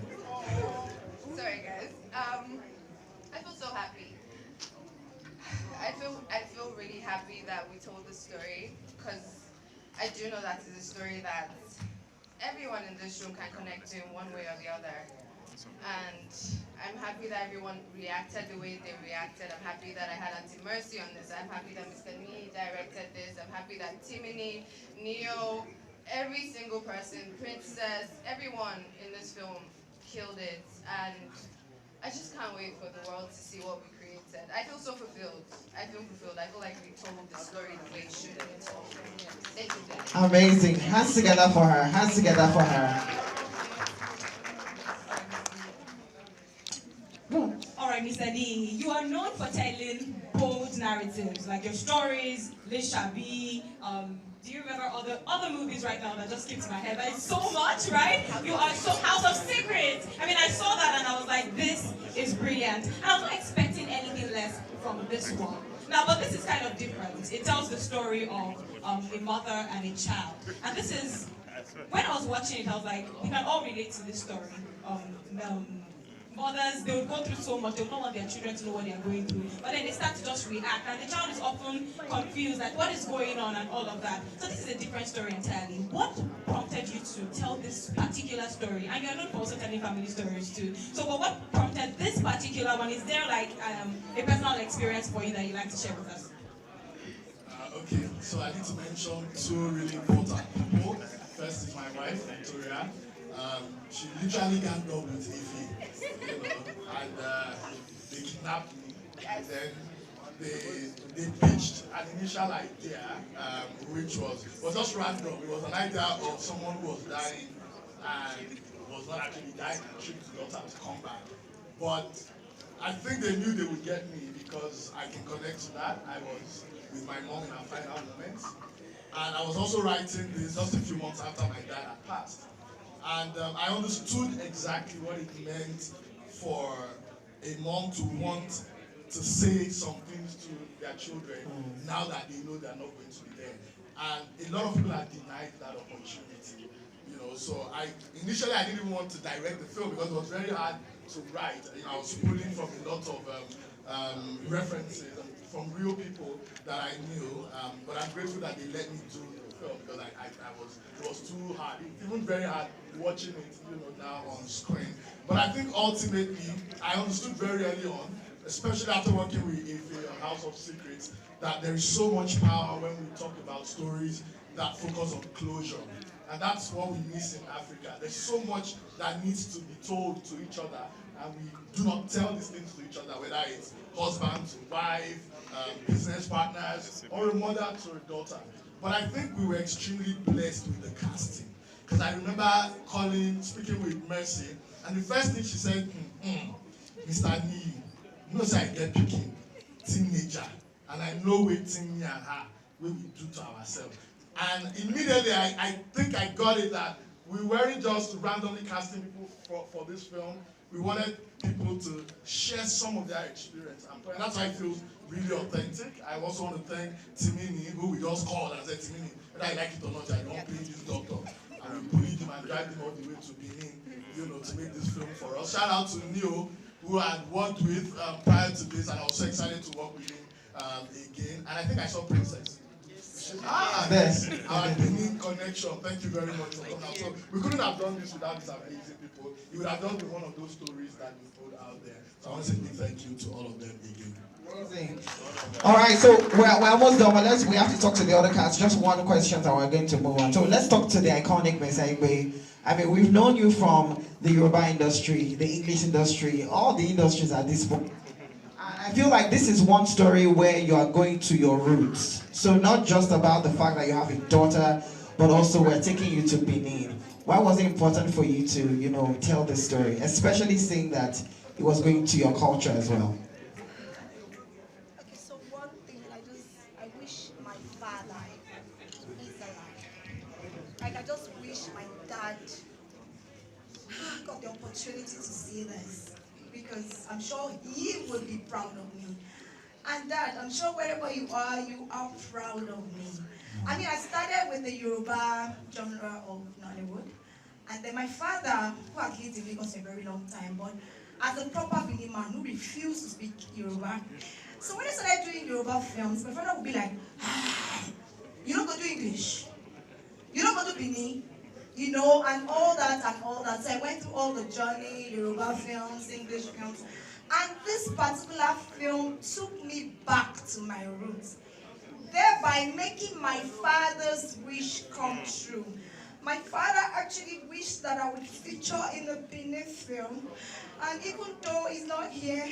Sorry guys. I feel so happy. I feel really happy that we told this story, because I do know that it's a story that everyone in this room can connect to in one way or the other. And I'm happy that everyone reacted the way they reacted. I'm happy that I had Auntie Mercy on this. I'm happy that Mr. Nee directed this. I'm happy that Timini, Neil, every single person, Princess, everyone in this film killed it. And I just can't wait for the world to see what we created. I feel so fulfilled. I feel fulfilled. I feel like we told the story the way it should have been told. Thank you. Amazing. Hands together for her. Hands together for her. All right, Mr. D, you are known for telling bold narratives, like your stories, Le Chabi. Do you remember other movies right now that just came to my head? That is so much, right? You are so House of Secrets. I mean, I saw that and I was like, this is brilliant. And I was not expecting anything less from this one. Now, but this is kind of different. It tells the story of a mother and a child. And this is, when I was watching it, I was like, we can all relate to this story. Mothers, they would go through so much, they would not want their children to know what they are going through. But then they start to just react, and the child is often confused, like what is going on and all of that. So this is a different story entirely. What prompted you to tell this particular story? And you're known for also telling family stories too. So but what prompted this particular one? Is there like a personal experience for you that you'd like to share with us? Okay, so I need to mention two really important people. First is my wife, Victoria. She literally ganged up with Ify, and they kidnapped me, and then they pitched an initial idea, which was just random. It was an idea of someone who was dying and was not actually dying and tricked the daughter to come back. But I think they knew they would get me because I can connect to that. I was with my mom in her final moments, and I was also writing this just a few months after my dad had passed. And I understood exactly what it meant for a mom to want to say some things to their children now that they know they're not going to be there. And a lot of people are denied that opportunity. So initially I didn't even want to direct the film because it was very hard to write. I was pulling from a lot of references from real people that I knew, but I'm grateful that they let me do the film because it was too hard, even very hard watching it, now on screen. But I think ultimately, I understood very early on, especially after working with Aigbe on House of Secrets, that there is so much power when we talk about stories that focus on closure. And that's what we miss in Africa. There's so much that needs to be told to each other, and we do not tell these things to each other, whether it's husband to wife, business partners, or a mother to a daughter. But I think we were extremely blessed with the casting. Because I remember speaking with Mercy, and the first thing she said, Mr. Nee, you know, say I get picking, teenager, and I know what me and her, what we do to ourselves. And immediately, I think I got it that we weren't just randomly casting people for this film. We wanted people to share some of their experience. And that's why it feels really authentic. I also want to thank Timini, who we just called and said, Timini, whether I like it or not, I don't play this doctor. And we bullied him and dragged him all the way to Benin, to make this film for us. Shout out to Neil, who I had worked with prior to this, and I was so excited to work with him again. And I think I saw Princess. Yes, our Benin connection. Thank you very much for coming out. So we couldn't have done this without these amazing people. You would have done one of those stories that we put out there. So I want to say big thank you to all of them again. Amazing. All right, so we're almost done, but we have to talk to the other cast. Just one question, and we're going to move on. So let's talk to the iconic Miss Aigbe. I mean, we've known you from the Yoruba industry, the English industry, all the industries at this point. I feel like this is one story where you are going to your roots. So not just about the fact that you have a daughter, but also we're taking you to Benin. Why was it important for you to, tell this story, especially seeing that it was going to your culture as well? Okay, so one thing, I wish my father is alive. Like, I just wish my dad got the opportunity to see this because I'm sure he would be proud of me. And Dad, I'm sure wherever you are proud of me. I mean, I started with the Yoruba genre of Nollywood. And then my father, who had lived in Lagos for a very long time, but as a proper Benin man who refused to speak Yoruba. So when I started doing Yoruba films, my father would be like, you don't go do English. You don't go do Benin. You know, and all that and all that. So I went through all the journey, Yoruba films, English films. And this particular film took me back to my roots, thereby making my father's wish come true. My father actually wished that I would feature in the Benin film. And even though he's not here,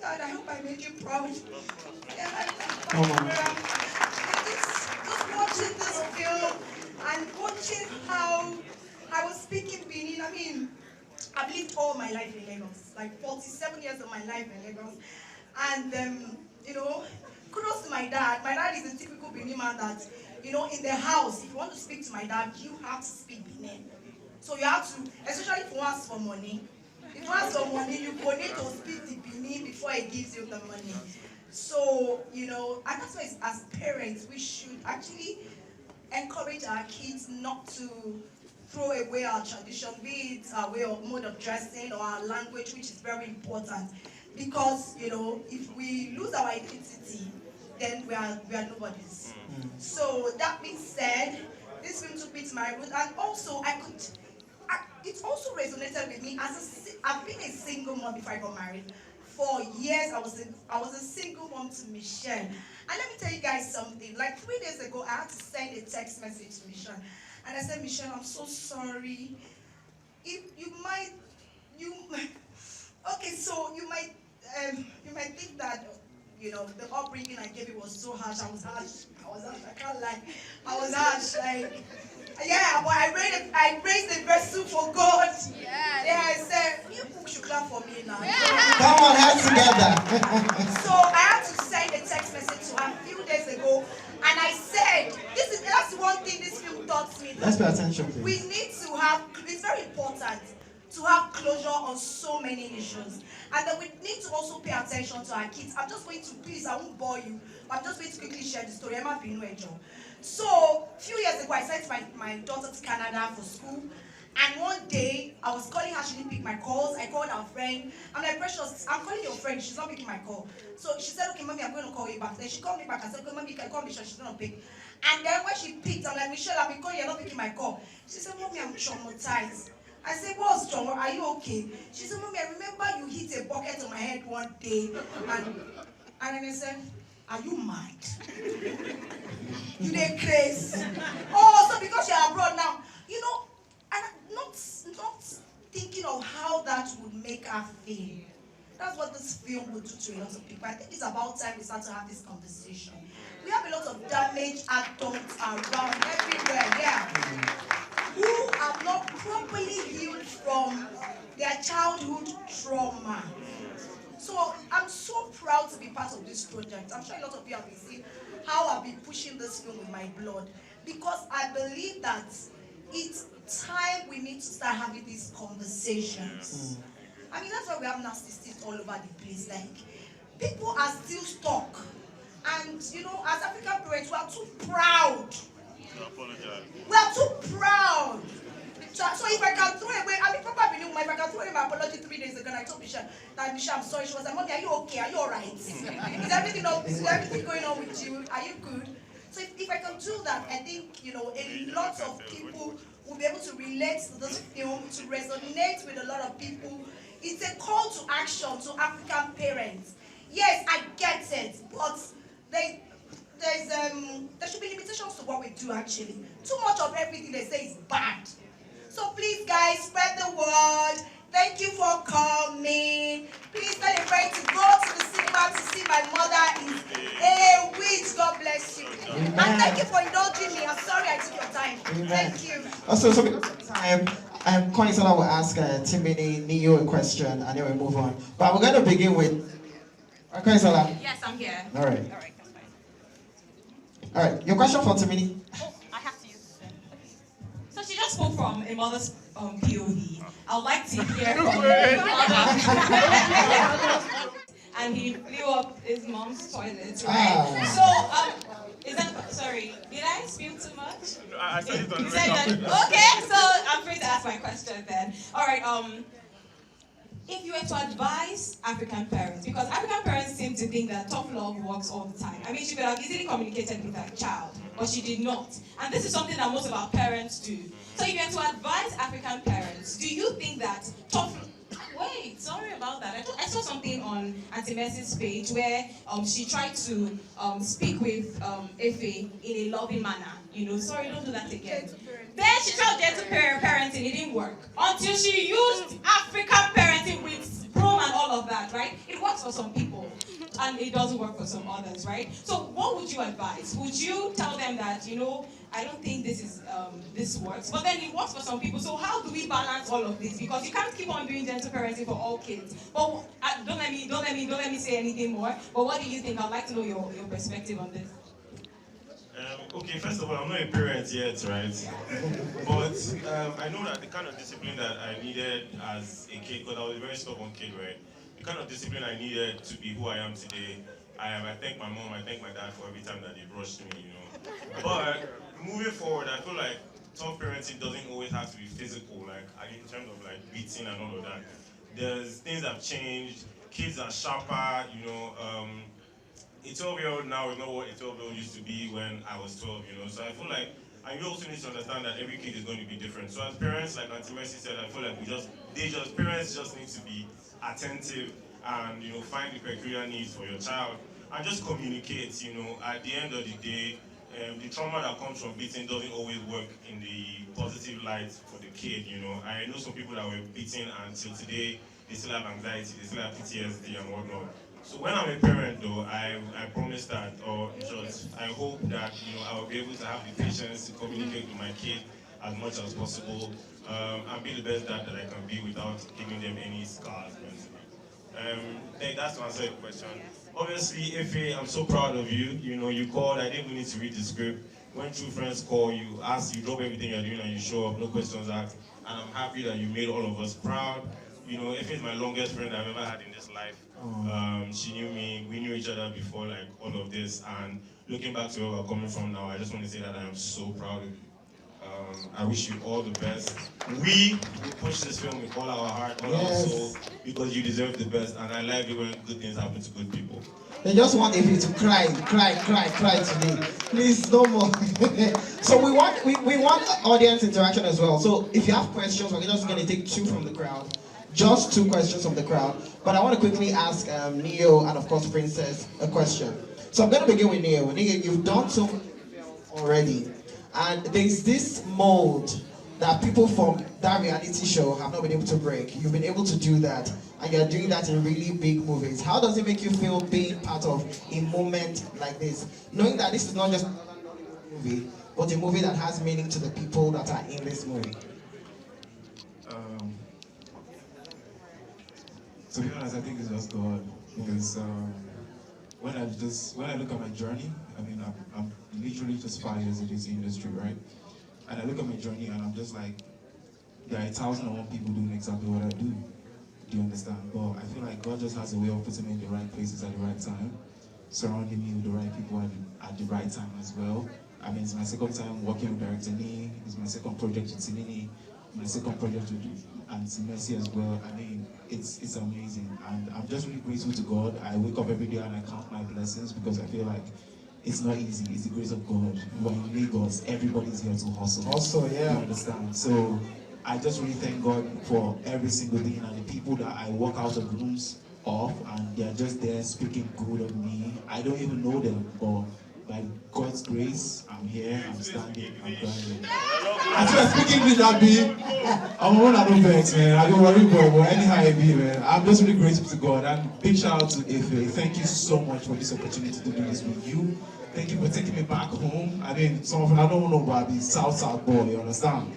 God, I hope I made you proud. Just watching this film and watching how I was speaking Benin. I mean, I've lived all my life in Lagos, like 47 years of my life in Lagos. And, you know, kudos to my dad. My dad is a typical Benin man that, you know, in the house, if you want to speak to my dad, you have to speak Benin. So you have to, especially if you ask for money. If you ask for money, you go need to speak the Benin before he gives you the money. So, you know, and that's why as parents, we should actually encourage our kids not to throw away our tradition, be it our way of mode of dressing or our language, which is very important. Because, you know, if we lose our identity, then we are nobodies. So that being said, this film took me to my roots, and also it also resonated with me as I've been a single mom before I got married. For years, I was a single mom to Michelle. And let me tell you guys something. Like 3 days ago, I had to send a text message to Michelle. And I said, Michelle, I'm so sorry. Okay, so you might think that, you know, the upbringing I gave you was so harsh. I was harsh. I can't lie. I was harsh. Like, yeah, but I raised a vessel for God. Yeah, I said, you should clap for me now. Come on, hands together. So I had to send a text message to her a few days ago, and I said, that's one thing this film taught me. Let's pay attention, please. We need to have, it's very important to have closure on so many issues. And then we need to also pay attention to our kids. I'm just going to, please, I won't bore you, but I'm just going to quickly share the story. Emma Pinuejo. So, a few years ago, I sent my daughter to Canada for school. And one day, I was calling her, she didn't pick my calls. I called her friend. I'm like, Precious, I'm calling your friend, she's not picking my call. So she said, okay, Mommy, I'm going to call you back. Then she called me back. I said, okay, Mommy, you can call Michelle, she's not pick. And then when she picked, I'm like, Michelle, I've been calling, you're not picking my call. She said, Mommy, I'm traumatized. I said, what's wrong? Are you okay? She said, Mommy, I remember you hit a bucket on my head one day. And then I said, are you mad? You dey crazy. Oh, so because you're abroad now, you know, and not thinking of how that would make her feel. That's what this film would do to a lot of people. I think it's about time we start to have this conversation. We have a lot of damaged adults around everywhere, yeah, who have not properly healed from their childhood trauma. So I'm so proud to be part of this project. I'm sure a lot of you have been seeing how I've been pushing this film with my blood, because I believe that it's time we need to start having these conversations. I mean, that's why we have narcissists all over the place. Like, people are still stuck. And, you know, as African parents, we are too proud. We are too proud. So if I can throw away, I mean, probably if I can throw away my apology 3 days ago, and I told Michelle that, Michelle, I'm sorry. She was like, Mommy, are you okay? Are you alright? Is everything going on with you? Are you good? So if I can do that, I think, you know, a lot of people will be able to relate to this film, to resonate with a lot of people. It's a call to action to African parents. Yes, I get it, but there should be limitations to what we do, actually. Too much of everything they say is bad. So please, guys, spread the word. Thank you for coming. Please tell a friend to go to the cinema to see my mother is a witch. God bless you. Amen. And thank you for indulging me. I'm sorry I took your time. Amen. Thank you. Also, so because of time, Konisala will ask Timini, Neo a question, and then we'll move on. But we're going to begin with Konisala. Yes, I'm here. All right. All right, that's fine. All right. Your question for Timini. Oh, I have to use this pen. Okay. So she just spoke from a mother's POV. I would like to hear from the mother. And he blew up his mom's toilet, right? So, is that, sorry, did I spill too much? I said it on the record. Okay, so I'm free to ask my question then. All right, if you were to advise African parents, because African parents seem to think that tough love works all the time. I mean, she could have easily communicated with her child, but she did not. And this is something that most of our parents do. So if you were to advise African parents, do you think that tough... Wait, sorry about that. I saw something on Auntie Mercy's page where she tried to speak with Efe in a loving manner. You know, sorry, don't do that again. Then she tried gentle parenting, it didn't work. Until she used African parenting with broom and all of that, right? It works for some people, and it doesn't work for some others, right? So what would you advise? Would you tell them that, you know, I don't think this works, but then it works for some people. So how do we balance all of this? Because you can't keep on doing gentle parenting for all kids. But don't let me say anything more. But what do you think? I'd like to know your perspective on this. Okay, first of all, I'm not a parent yet, right? But I know that the kind of discipline that I needed as a kid, because I was a very stubborn kid, right? The kind of discipline I needed to be who I am today, I thank my mom, I thank my dad for every time that they brushed me, you know. But moving forward, I feel like tough parenting doesn't always have to be physical, like in terms of like beating and all of that. There's things that have changed, kids are sharper, you know. A 12-year-old now is not what a 12-year-old used to be when I was 12, you know. So I feel like, and you also need to understand that every kid is going to be different. So as parents, like Auntie Mercy said, I feel like parents just need to be attentive and, you know, find the peculiar needs for your child and just communicate, you know. At the end of the day, the trauma that comes from beating doesn't always work in the positive light for the kid, you know. I know some people that were beaten until today, they still have anxiety, they still have PTSD and whatnot. So when I'm a parent though, I promise that, or in short, I hope that, you know, I will be able to have the patience to communicate with my kid as much as possible, and be the best dad that I can be without giving them any scars. That's to answer your question. Obviously, Efe, I'm so proud of you. You know, you called, I didn't even need to read the script. When true friends call, you ask, you drop everything you're doing and you show up, no questions asked. And I'm happy that you made all of us proud. You know, Efe is my longest friend I've ever had in this life. She knew me, we knew each other before like all of this, and looking back to where we're coming from now, I just want to say that I am so proud of you. I wish you all the best. We will push this film with all our heart, all our soul, because you deserve the best, and I like it when good things happen to good people. They just want Efe to cry today. Please, no more. So we want audience interaction as well. So if you have questions, we're just going to take two from the crowd. Just two questions from the crowd. But I want to quickly ask Neil and of course Princess a question. So I'm going to begin with Neil. Neil, you've done so much already. And there's this mold that people from that reality show have not been able to break. You've been able to do that. And you're doing that in really big movies. How does it make you feel being part of a moment like this? Knowing that this is not just a movie, but a movie that has meaning to the people that are in this movie. To be honest, I think it's just God, because when I look at my journey, I mean, I'm literally just 5 years in this industry, right? And I look at my journey and I'm just like, there are 1,001 people doing exactly what I do. Do you understand? But I feel like God just has a way of putting me in the right places at the right time, surrounding me with the right people at the right time as well. I mean, it's my second time working with Director Neil. It's my second project with Timini. My second project with Auntie Mercy as well. I mean, it's amazing, and I'm just really grateful to God. I wake up every day and I count my blessings because I feel like it's not easy. It's the grace of God. We're in Lagos. Everybody's here to hustle. Also, yeah. You understand? So I just really thank God for every single thing, and the people that I walk out of rooms of, and they're just there speaking good of me. I don't even know them, but by God's grace, I'm here, I'm standing, I'm grinding. I just speak English, that be. I'm one of the vex, man. I don't worry about what anyhow it be, man. I'm just really grateful to God, and big shout out to Efe. Thank you so much for this opportunity to do this with you. Thank you for taking me back home. I mean, some of you, I don't know about the South boy, you understand?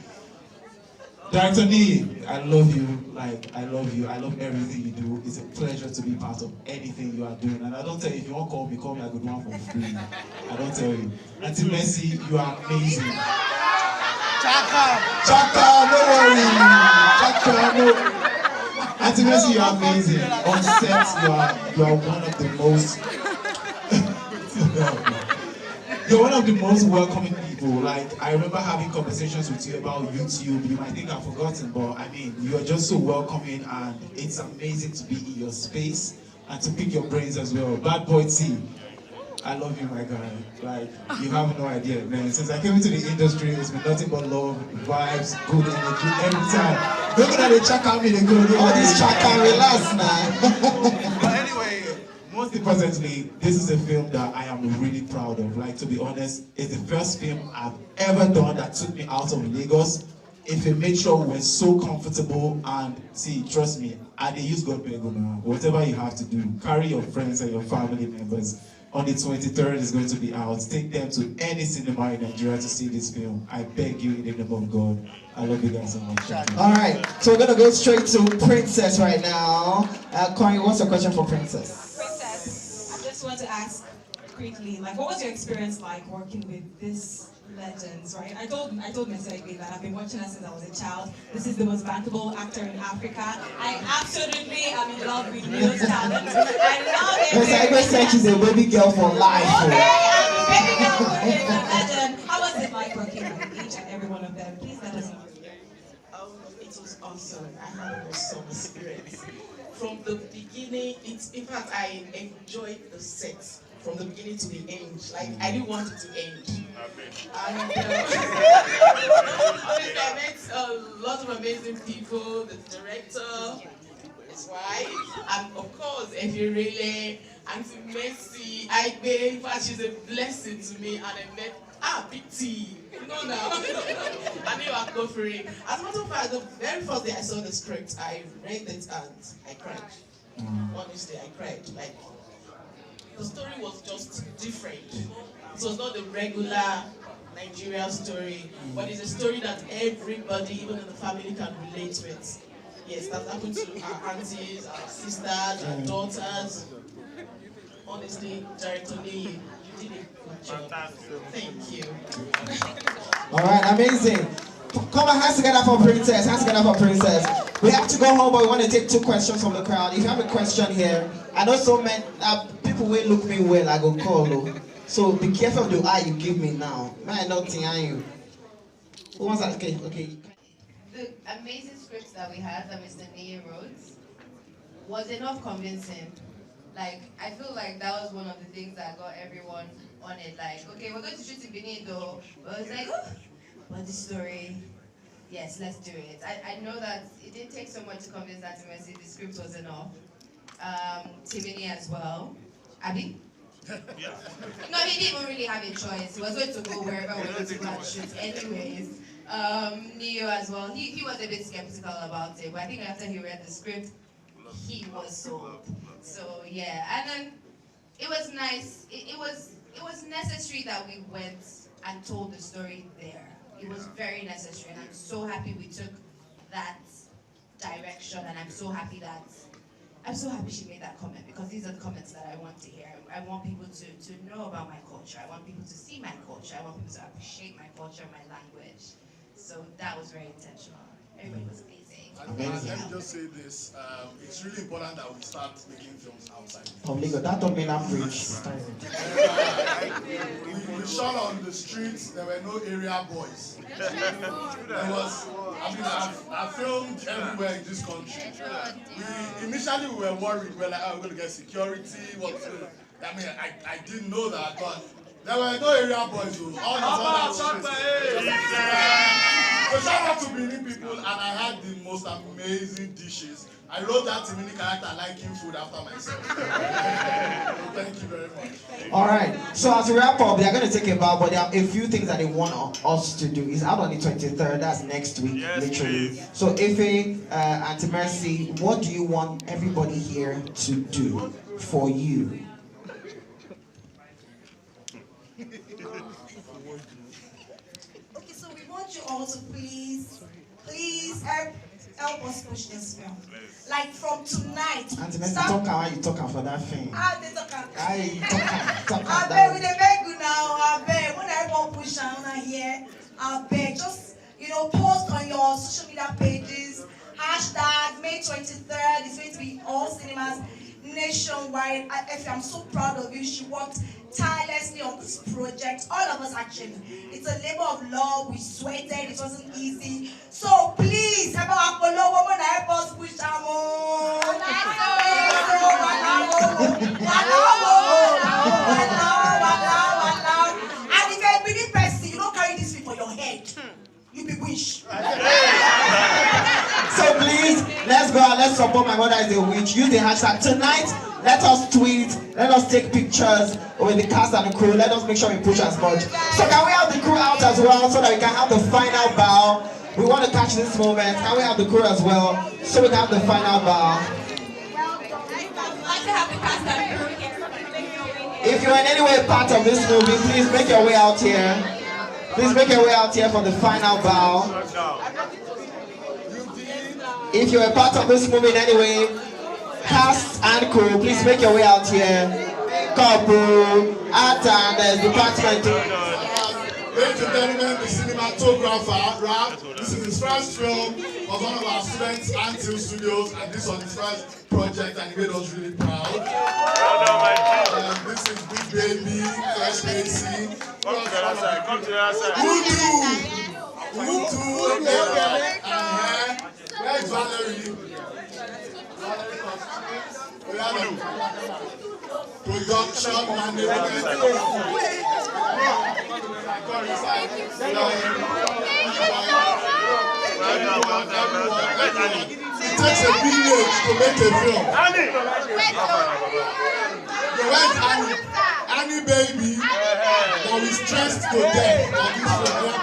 Director Neil, I love you. Like, I love you. I love everything you do. It's a pleasure to be part of anything you are doing. And I don't tell you, if you want to call me a good one for free. I don't tell you. Auntie Mercy, you are amazing. Chaka, no worry. Chaka, no. Auntie Mercy, you're amazing. On set, you are one of the most. You're one of the most welcoming people. Like, I remember having conversations with you about YouTube. You might think I've forgotten, but I mean, you're just so welcoming, and it's amazing to be in your space and to pick your brains as well. Bad boy T, I love you, my guy. Like, you have no idea, man. Since I came into the industry, it's been nothing but love, vibes, good energy every time. Look at the chaka me, they go, all this chaka, relax, man. But anyway, most importantly, this is a film that I am really proud of. Like, to be honest, it's the first film I've ever done that took me out of Lagos. If you made sure we're so comfortable, and see, trust me, I did use God beg now. Whatever you have to do, carry your friends and your family members. On the 23rd, it's going to be out. Take them to any cinema in Nigeria to see this film. I beg you in the name of God. I love you guys so much. All right, so we're gonna go straight to Princess right now. Connie, what's your question for Princess? Princess, I just want to ask quickly, like, what was your experience like working with this legends, right? I told Mr. Aigbe that I've been watching her since I was a child. This is the most bankable actor in Africa. I absolutely am in love with Neil's talent. I love it. Mr. Aigbe said she's a baby girl for life. Okay, I'm a baby girl for a legend. How was it like working with each and every one of them? Please let us know. It was awesome. I had an awesome experience. From the beginning, in fact, I enjoyed the set. From the beginning to the end. Like, I didn't want it to end. And honestly, I met a lot of amazing people, the director, his wife, and of course, Irele, Auntie Mercy, Aigbe. In fact, she's a blessing to me, and I met Big T. You know now. And Neil Aqua. As a matter of fact, the very first day I saw the script, I read it and I cried. Honestly, I cried. Like, the story was just different. It was not the regular Nigerian story, but it's a story that everybody, even in the family, can relate with. Yes, that happened to our aunties, our sisters, our daughters. Honestly, Director Neil, you did a good job. Thank you. All right, amazing. Come on, hands together for Princess. Hands together for Princess. We have to go home, but we want to take 2 questions from the crowd. If you have a question here, I know so many people will look me well. I go call you. So be careful of the eye you give me now. May not think you. Who wants that? Okay. The amazing scripts that we had that Mr. Neil wrote was enough convincing. Like, I feel like that was one of the things that got everyone on it. Like, okay, we're going to shoot in Benin though. But it's like, oh, but the story, yes, let's do it. I know that it didn't take so much to convince Auntie Mercy. The script was enough. Timini as well. Abi? Yeah. No, he didn't even really have a choice. He was going to go wherever we wanted to go and shoot anyways. Neo as well. He was a bit skeptical about it, but I think after he read the script, he was sold. So yeah, and then it was nice. It was necessary that we went and told the story there. It was very necessary, and I'm so happy we took that direction, and I'm so happy she made that comment, because these are the comments that I want to hear. I want people to know about my culture. I want people to see my culture. I want people to appreciate my culture, my language. So that was very intentional. Everybody was amazing. And let me just say this, it's really important that we start making films outside. That don't mean I'm rich. We shot on the streets, there were no area boys. I filmed everywhere in this country. Initially we were worried, we were like, oh, we're going to get security. I didn't know that, but there were no area boys. All the So shout out to Benin people, and I had the most amazing dishes. I wrote that Timini character liking food after myself. Thank you very much. All right, so as we wrap up, they are going to take a bow, but there are a few things that they want us to do. It's out on the 23rd, that's next week, literally. Please. So Ife, Auntie Mercy, what do you want everybody here to do for you? Okay, so we want you all to please help us push this film. Like from tonight. Auntie Mercy, talk how you talking for that thing. They talk. Talk I beg, we dey beg you now. I beg, when everyone push on here, I beg, just post on your social media pages. Hashtag May 23rd is going to be all cinemas nationwide. I'm so proud of you. She worked tirelessly on this project. All of us actually. It's a labor of love. We sweated. It wasn't easy. So please, help us push our and if you're a believe person, you don't carry this thing for your head. You be wish. So please, let's go out. Let's support My Mother Is a Witch. Use the hashtag tonight. Let us tweet. Let us take pictures with the cast and the crew. Let us make sure we push as much. So can we have the crew out as well so that we can have the final bow? We want to catch this moment. Can we have the crew as well so we can have the final bow? If you're in any way part of this movie, please make your way out here. Please make your way out here for the final bow. If you're a part of this movie in any way, cast and crew, please make your way out here. Couple, art and department. Ladies and gentlemen, the cinematographer, Rap, this is his first film of one of our students, Antil Studios, and this was his first project, and he made us really proud. This is Big Baby, Fresh Casey. Come to the other side. Come to the other side. Wudu, and hair. Where's Valerie? Production management. It takes a village to make a film. You went Annie baby, but we stressed to death on this film.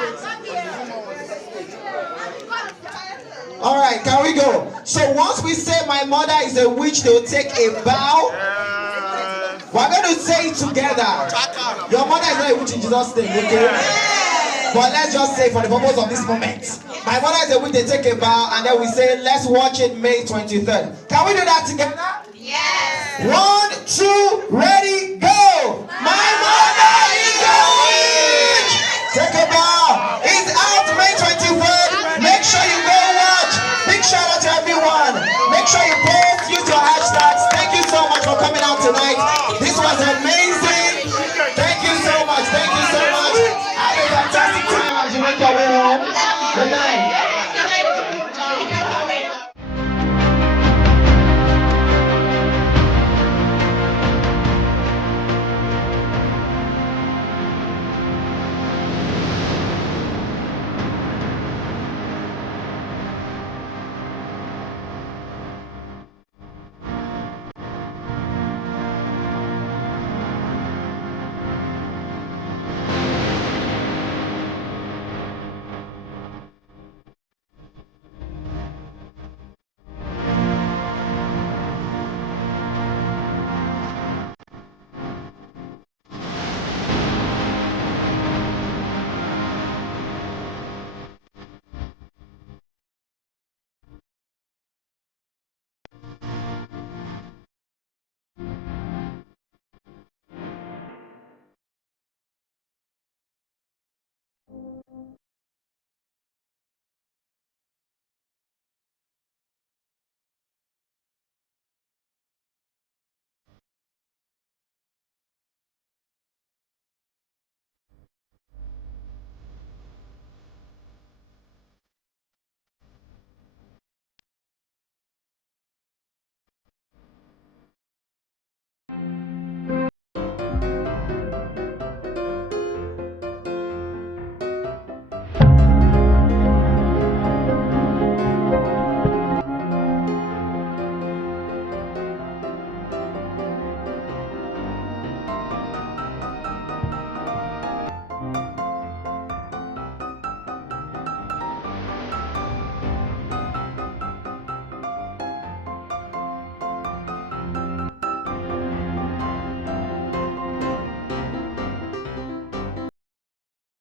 All right, can we go? So once we say My Mother Is a Witch, they'll take a bow. We're going to say it together. Your mother is not a witch in Jesus' name, okay? But let's just say for the purpose of this moment, My Mother Is a Witch, they take a bow, and then we say, let's watch it May 23rd. Can we do that together? Yes. 1, 2, ready, go! My Mother Is a Witch! Take a bow. It's out May 23rd. Make sure you go watch. Big shout out to everyone. Make sure you post, use your hashtags. Thank you so much for coming out tonight.